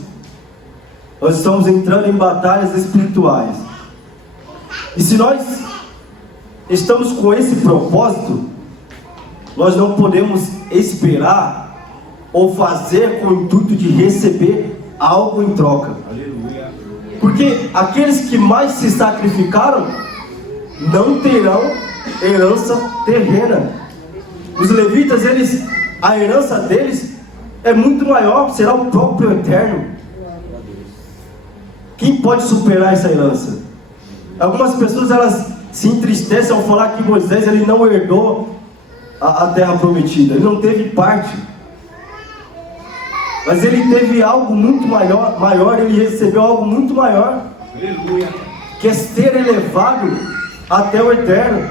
nós estamos entrando em batalhas espirituais. E se nós estamos com esse propósito, nós não podemos esperar ou fazer com o intuito de receber algo em troca. Aleluia. Porque aqueles que mais se sacrificaram não terão herança terrena. Os levitas, a herança deles é muito maior, será o próprio Eterno. Quem pode superar essa herança? Algumas pessoas elas se entristecem ao falar que Moisés ele não herdou a terra prometida, ele não teve parte. Mas ele teve algo muito maior, ele recebeu algo muito maior. Aleluia. Que é ser elevado até o Eterno.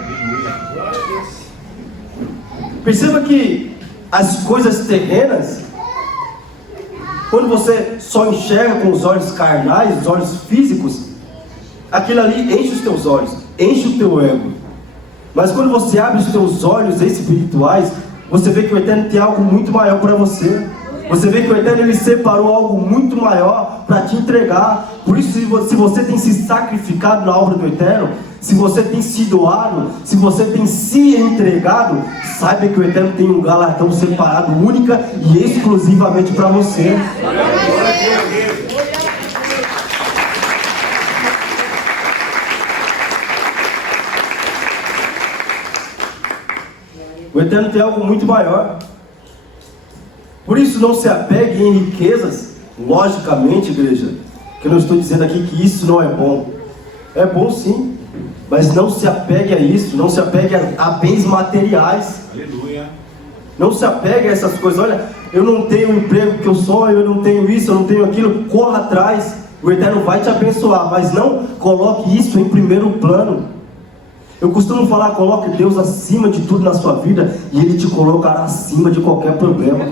Perceba que as coisas terrenas, quando você só enxerga com os olhos carnais, os olhos físicos, aquilo ali enche os teus olhos, enche o teu ego. Mas quando você abre os teus olhos espirituais, você vê que o Eterno tem algo muito maior para você. Você vê que o Eterno ele separou algo muito maior para te entregar. Por isso, se você tem se sacrificado na obra do Eterno, se você tem se doado, se você tem se entregado, saiba que o Eterno tem um galardão separado, única e exclusivamente para você. O Eterno tem algo muito maior. Por isso não se apegue em riquezas. Logicamente, igreja, que eu não estou dizendo aqui que isso não é bom. É bom sim, mas não se apegue a isso. Não se apegue a bens materiais. Aleluia. Não se apegue a essas coisas. Olha, eu não tenho o emprego que eu sonho, eu não tenho isso, eu não tenho aquilo. Corra atrás, o Eterno vai te abençoar, mas não coloque isso em primeiro plano. Eu costumo falar, coloque Deus acima de tudo na sua vida e Ele te colocará acima de qualquer problema.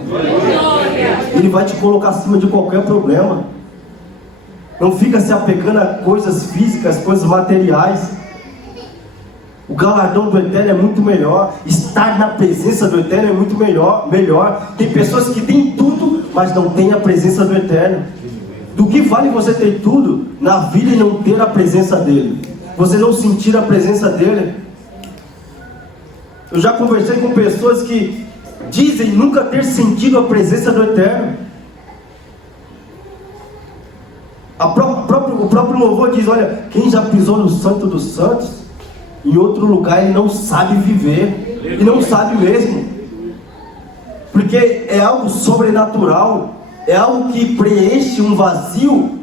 Ele vai te colocar acima de qualquer problema. Não fica se apegando a coisas físicas, coisas materiais. O galardão do Eterno é muito melhor. Estar na presença do Eterno é muito melhor. Tem pessoas que têm tudo, mas não têm a presença do Eterno. Do que vale você ter tudo na vida e não ter a presença dEle? Você não sentir a presença dEle? Eu já conversei com pessoas que dizem nunca ter sentido a presença do Eterno. O próprio louvor diz, olha, quem já pisou no Santo dos Santos, em outro lugar ele não sabe viver. E não sabe mesmo. Porque é algo sobrenatural. É algo que preenche um vazio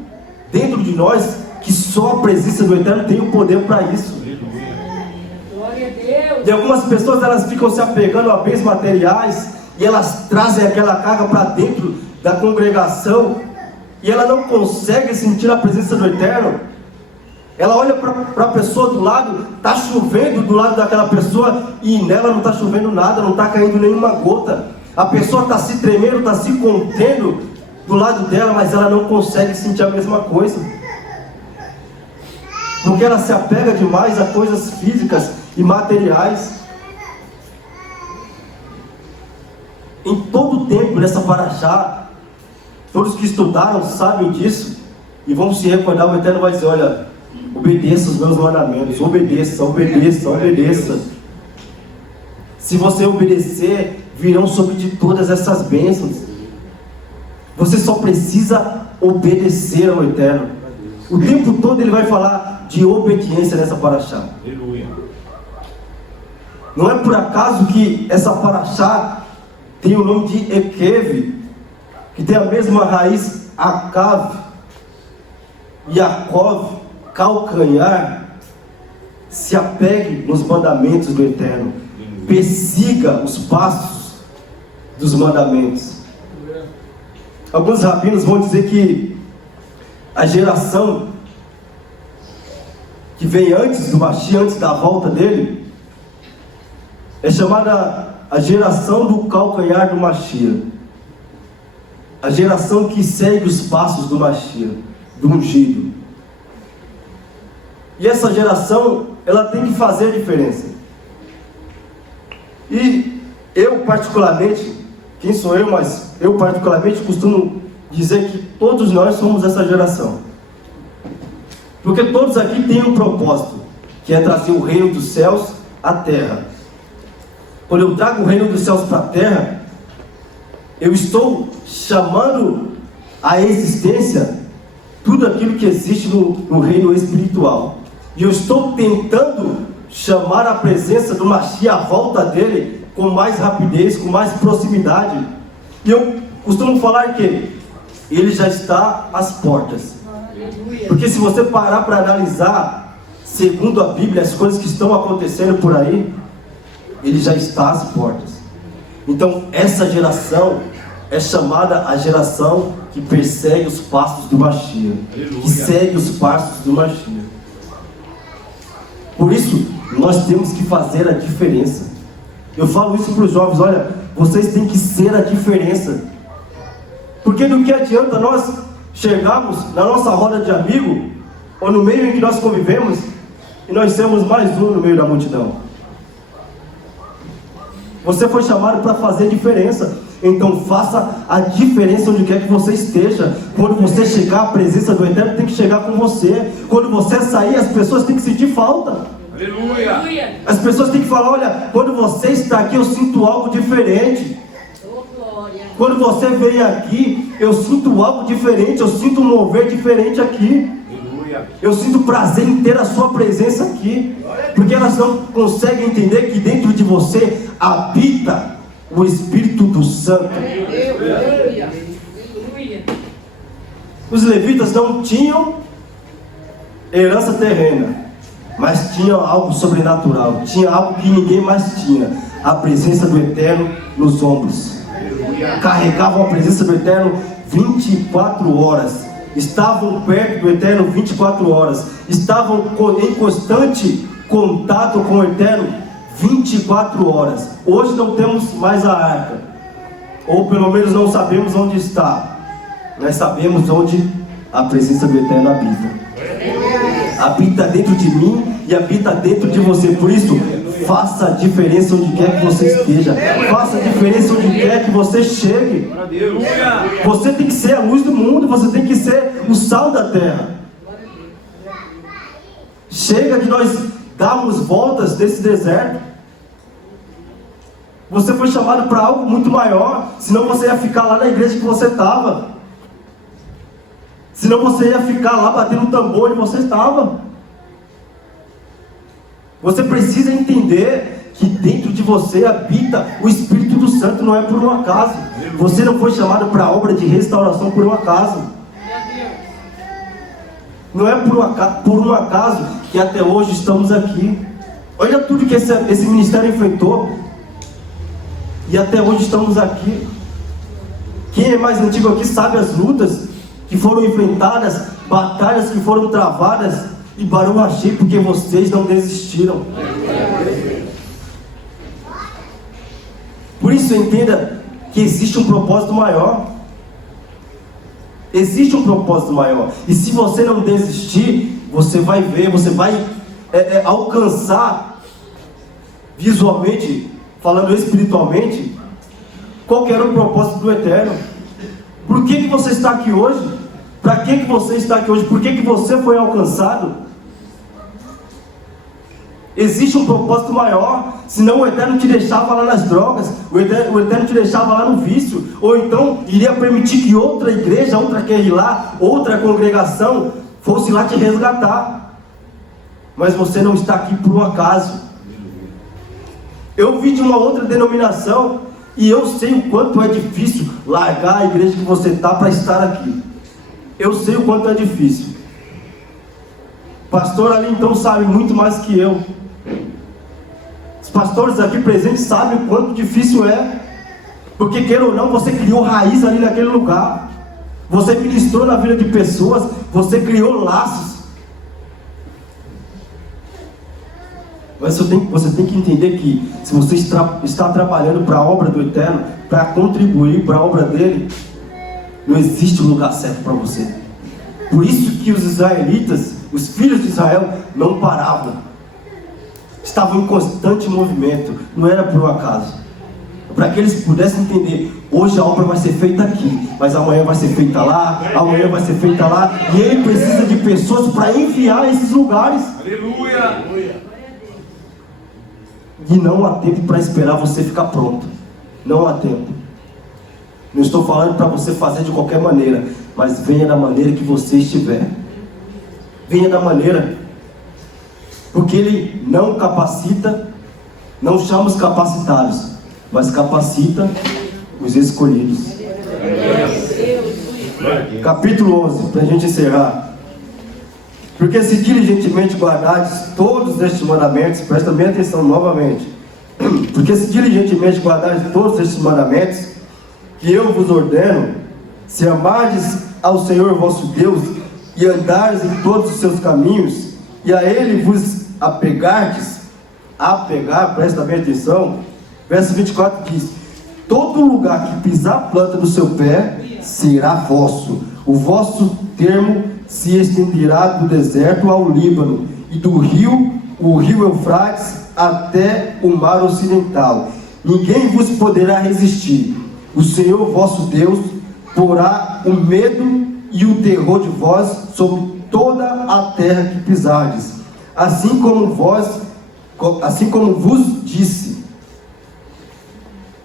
dentro de nós, que só a presença do Eterno tem o poder para isso. Glória a Deus. E algumas pessoas elas ficam se apegando a bens materiais e elas trazem aquela carga para dentro da congregação e ela não consegue sentir a presença do Eterno. Ela olha para a pessoa do lado, está chovendo do lado daquela pessoa e nela não está chovendo nada, não está caindo nenhuma gota. A pessoa está se tremendo, está se contendo do lado dela, mas ela não consegue sentir a mesma coisa. Porque ela se apega demais a coisas físicas e materiais. Em todo o tempo nessa paraxá, todos que estudaram sabem disso e vão se recordar. O Eterno vai dizer, olha, obedeça os meus mandamentos, obedeça, obedeça, obedeça. Se você obedecer, virão sobre ti todas essas bênçãos. Você só precisa obedecer ao Eterno. O tempo todo ele vai falar de obediência nessa paraxá. Aleluia. Não é por acaso que essa paraxá tem o nome de Ekev, que tem a mesma raiz Akav, Yaakov, calcanhar. Se apegue nos mandamentos do Eterno. Persiga os passos dos mandamentos. Alguns rabinos vão dizer que a geração que vem antes do Mashiach, antes da volta dele, é chamada a geração do calcanhar do Mashiach. A geração que segue os passos do Mashiach, do ungido. E essa geração, ela tem que fazer a diferença. E eu particularmente, quem sou eu, mas eu particularmente costumo dizer que todos nós somos essa geração. Porque todos aqui têm um propósito, que é trazer o reino dos céus à terra. Quando eu trago o reino dos céus para a terra, Eu estou chamando à existência tudo aquilo que existe no reino espiritual. E eu estou tentando chamar a presença do Mashiach à volta dele com mais rapidez, com mais proximidade. E eu costumo falar que ele já está às portas. Porque se você parar para analisar, segundo a Bíblia, as coisas que estão acontecendo por aí, ele já está às portas. Então essa geração é chamada a geração que persegue os passos do Mashiach, que segue os passos do Mashiach. Por isso, nós temos que fazer a diferença. Eu falo isso para os jovens: olha, vocês têm que ser a diferença. Porque do que adianta nós chegarmos na nossa roda de amigo, ou no meio em que nós convivemos, e nós sermos mais um no meio da multidão? Você foi chamado para fazer diferença. Então faça a diferença onde quer que você esteja. Quando você chegar, a presença do Eterno tem que chegar com você. Quando você sair, as pessoas têm que sentir falta. Aleluia! As pessoas têm que falar: olha, quando você está aqui, eu sinto algo diferente. Quando você vem aqui, eu sinto algo diferente. Eu sinto um mover diferente aqui. Eu sinto prazer em ter a sua presença aqui. Porque elas não conseguem entender que dentro de você habita o Espírito do Santo. Os levitas não tinham herança terrena, mas tinham algo sobrenatural. Tinha algo que ninguém mais tinha: a presença do Eterno nos ombros. Carregavam a presença do Eterno 24 horas. Estavam perto do Eterno 24 horas. Estavam em constante contato com o Eterno 24 horas. Hoje não temos mais a arca, ou pelo menos não sabemos onde está. Nós sabemos onde a presença do Eterno habita. Habita dentro de mim e habita dentro de você. Por isso, faça a diferença onde quer que você esteja. Faça a diferença onde quer que você chegue. Você tem que ser a luz do mundo. Você tem que ser o sal da terra. Chega de nós darmos voltas desse deserto. Você foi chamado para algo muito maior. Senão você ia ficar lá na igreja que você estava. Senão você ia ficar lá batendo tambor onde você estava. Você precisa entender que dentro de você habita o Espírito do Santo. Não é por um acaso. Você não foi chamado para a obra de restauração por um acaso. Não é por um acaso que até hoje estamos aqui. Olha tudo que esse ministério enfrentou, e até hoje estamos aqui. Quem é mais antigo aqui sabe as lutas que foram enfrentadas, batalhas que foram travadas, e Baruch Hashem, porque vocês não desistiram. Por isso entenda que existe um propósito maior. Existe um propósito maior. E se você não desistir, você vai ver, você vai alcançar visualmente, falando espiritualmente, qual que era o propósito do Eterno. Por que você está aqui hoje? Para que você está aqui hoje? Por que você foi alcançado? Existe um propósito maior. Senão o Eterno te deixava lá nas drogas, o Eterno te deixava lá no vício, ou então iria permitir que outra igreja, outra Keilah, outra congregação fosse lá te resgatar. Mas você não está aqui por um acaso. Eu vim de uma outra denominação e eu sei o quanto é difícil largar a igreja que você está para estar aqui. Eu sei o quanto é difícil. O pastor ali então sabe muito mais que eu. Os pastores aqui presentes sabem o quanto difícil é. Porque queira ou não, você criou raiz ali naquele lugar. Você ministrou na vida de pessoas. Você criou laços. Mas você tem que entender que se você está trabalhando para a obra do Eterno, para contribuir para a obra dele, não existe um lugar certo para você. Por isso que os israelitas, os filhos de Israel, não paravam. Estavam em constante movimento. Não era por um acaso. Para que eles pudessem entender: hoje a obra vai ser feita aqui, mas amanhã vai ser feita lá, amanhã vai ser feita lá. E ele precisa de pessoas para enviar esses lugares. Aleluia! E não há tempo para esperar você ficar pronto. Não há tempo. Não estou falando para você fazer de qualquer maneira, mas venha da maneira que você estiver. Venha da maneira, porque Ele não capacita, não chama os capacitados, mas capacita os escolhidos. Capítulo 11, para a gente encerrar. Porque se diligentemente guardardes todos estes mandamentos, presta bem atenção novamente. Porque se diligentemente guardardes todos estes mandamentos que eu vos ordeno, se amardes ao Senhor vosso Deus e andardes em todos os seus caminhos, e a Ele vos apegardes, presta bem atenção, verso 24 diz: todo lugar que pisar a planta do seu pé será vosso, o vosso termo se estenderá do deserto ao Líbano, e do rio, o rio Eufrates, até o mar ocidental. Ninguém vos poderá resistir. O Senhor vosso Deus porá o medo e o terror de vós sobre toda a terra que pisardes, assim como vos disse.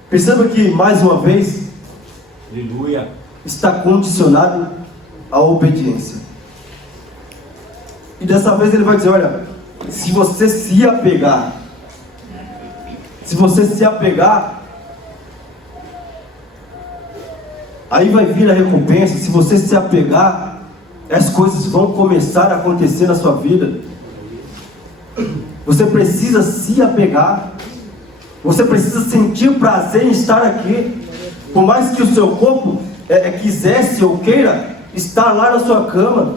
Perceba que, mais uma vez, Aleluia. está condicionado à obediência. E dessa vez ele vai dizer: olha, se você se apegar, aí vai vir a recompensa. Se você se apegar, as coisas vão começar a acontecer na sua vida. Você precisa se apegar. Você precisa sentir prazer em estar aqui. Por mais que o seu corpo quisesse ou queira estar lá na sua cama,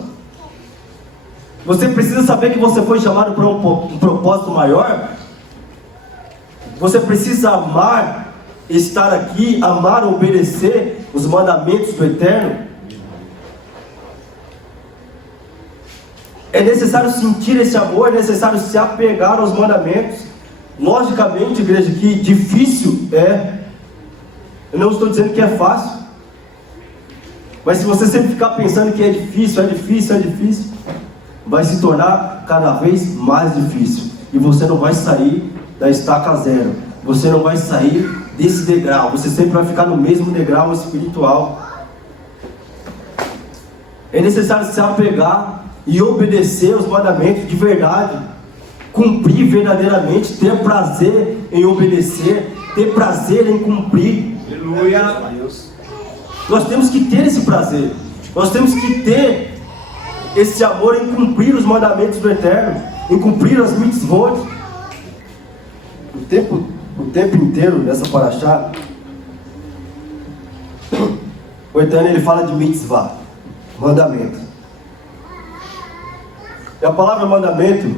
você precisa saber que você foi chamado para um propósito maior. Você precisa amar estar aqui, amar obedecer os mandamentos do Eterno. É necessário sentir esse amor, é necessário se apegar aos mandamentos. Logicamente, igreja, que difícil é. Eu não estou dizendo que é fácil. Mas se você sempre ficar pensando que é difícil, vai se tornar cada vez mais difícil. E você não vai sair da estaca zero. Você não vai sair desse degrau. Você sempre vai ficar no mesmo degrau espiritual. É necessário se apegar e obedecer os mandamentos de verdade. Cumprir verdadeiramente. Ter prazer em obedecer. Ter prazer em cumprir. Aleluia. Nós temos que ter esse prazer. Nós temos que ter esse amor em cumprir os mandamentos do Eterno, em cumprir as mitzvot. O tempo inteiro nessa paraxá, o Eterno ele fala de mitzvah, mandamento. E a palavra mandamento,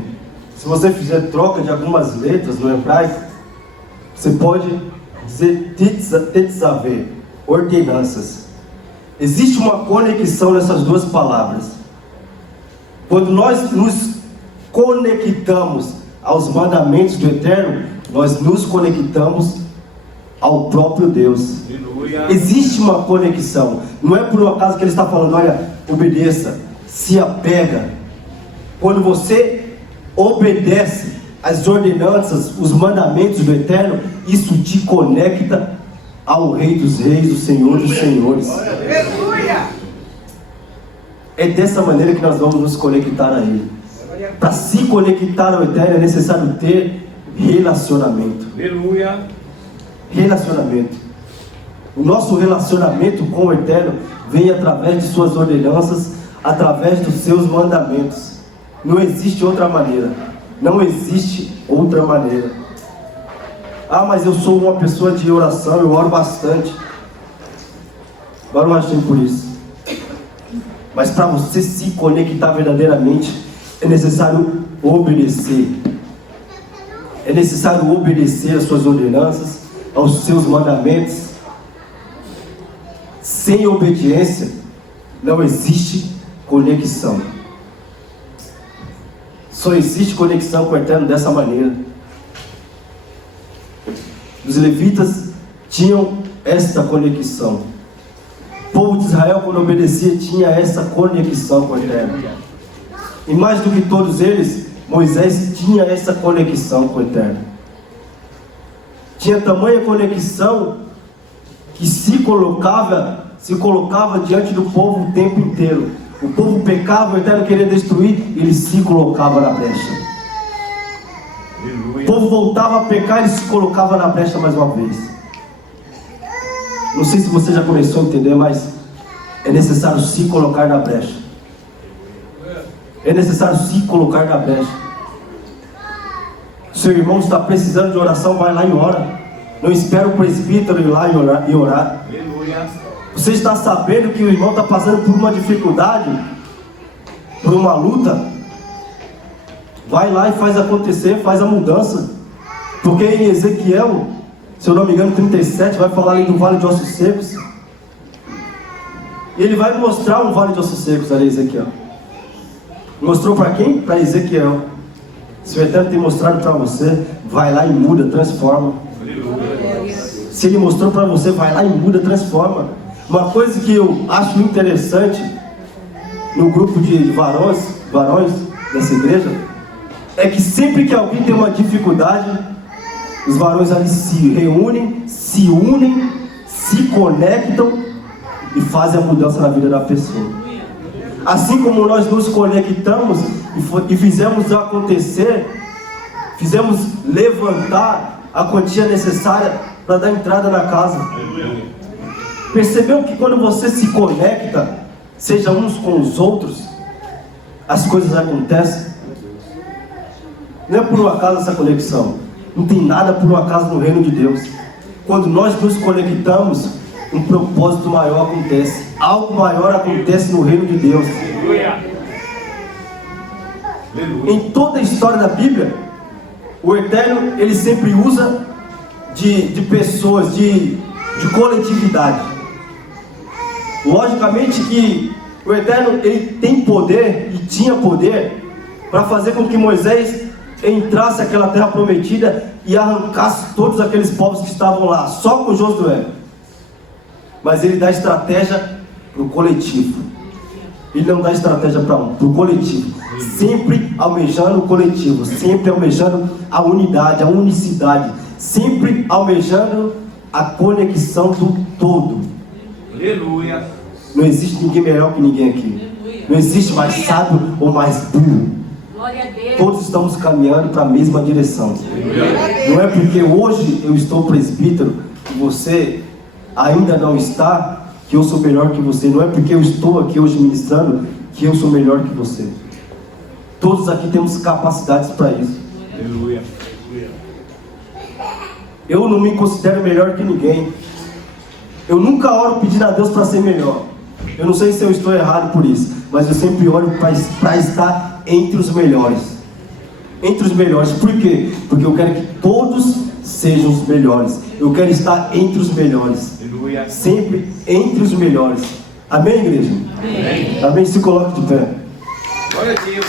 se você fizer troca de algumas letras no hebraico, você pode dizer tetzaveh, ordenanças. Existe uma conexão nessas duas palavras. Quando nós nos conectamos aos mandamentos do Eterno, nós nos conectamos ao próprio Deus. Aleluia. Existe uma conexão. Não é por um acaso que ele está falando: olha, obedeça, se apega. Quando você obedece às ordenanças, os mandamentos do Eterno, isso te conecta ao Rei dos Reis, do Senhor dos Senhores. Aleluia. É dessa maneira que nós vamos nos conectar a Ele. Para se conectar ao Eterno é necessário ter relacionamento. Aleluia. Relacionamento. O nosso relacionamento com o Eterno vem através de suas ordenanças, através dos seus mandamentos. Não existe outra maneira. Não existe outra maneira. Ah, mas eu sou uma pessoa de oração, eu oro bastante. Baruch Hashem por isso. Mas para você se conectar verdadeiramente, é necessário obedecer. É necessário obedecer às suas ordenanças, aos seus mandamentos. Sem obediência, não existe conexão. Só existe conexão com o Eterno dessa maneira. Os levitas tinham esta conexão. O povo de Israel, quando obedecia, tinha essa conexão com o Eterno. E mais do que todos eles, Moisés tinha essa conexão com o Eterno. Tinha tamanha conexão que se colocava diante do povo o tempo inteiro. O povo pecava, o Eterno queria destruir, ele se colocava na brecha. O povo voltava a pecar, ele se colocava na brecha mais uma vez. Não sei se você já começou a entender, mas é necessário se colocar na brecha. É necessário se colocar na brecha. Seu irmão está precisando de oração, vai lá e ora. Não espera o presbítero ir lá e orar. Você está sabendo que o irmão está passando por uma dificuldade, por uma luta? Vai lá e faz acontecer, faz a mudança. Porque em Ezequiel, se eu não me engano, 37, vai falar ali do vale de ossos secos. E ele vai mostrar um vale de ossos secos ali, Ezequiel. Mostrou para quem? Para Ezequiel. Se o Eterno tem mostrado para você, vai lá e muda, transforma. Se ele mostrou para você, vai lá e muda, transforma. Uma coisa que eu acho interessante no grupo de varões dessa igreja, é que sempre que alguém tem uma dificuldade, os varões ali se reúnem, se unem, se conectam e fazem a mudança na vida da pessoa. Assim como nós nos conectamos e fizemos acontecer, fizemos levantar a quantia necessária para dar entrada na casa. Percebeu que quando você se conecta, seja uns com os outros, as coisas acontecem? Não é por um acaso essa conexão. Não tem nada por um acaso no reino de Deus. Quando nós nos conectamos, um propósito maior acontece. Algo maior acontece no reino de Deus. Em toda a história da Bíblia, o Eterno, ele sempre usa de pessoas, de coletividade. Logicamente que o Eterno, ele tem poder e tinha poder para fazer com que Moisés entrasse naquela terra prometida e arrancasse todos aqueles povos que estavam lá, só com Josué. Mas ele dá estratégia para o coletivo. Ele não dá estratégia para um, para o coletivo. Sempre almejando o coletivo, sempre almejando a unidade, a unicidade, sempre almejando a conexão do todo. Aleluia. Não existe ninguém melhor que ninguém aqui. Não existe mais sábio ou mais burro. Glória a Deus. Todos estamos caminhando para a mesma direção. Não é porque hoje eu estou presbítero e você ainda não está, que eu sou melhor que você. Não é porque eu estou aqui hoje ministrando que eu sou melhor que você. Todos aqui temos capacidades para isso. Aleluia. Eu não me considero melhor que ninguém. Eu nunca oro pedindo a Deus para ser melhor. Eu não sei se eu estou errado por isso, mas eu sempre oro para estar entre os melhores. Entre os melhores. Por quê? Porque eu quero que todos sejam os melhores. Eu quero estar entre os melhores. Aleluia. Sempre entre os melhores. Amém, igreja? Amém. Amém. Se coloque de pé. Glória a Deus.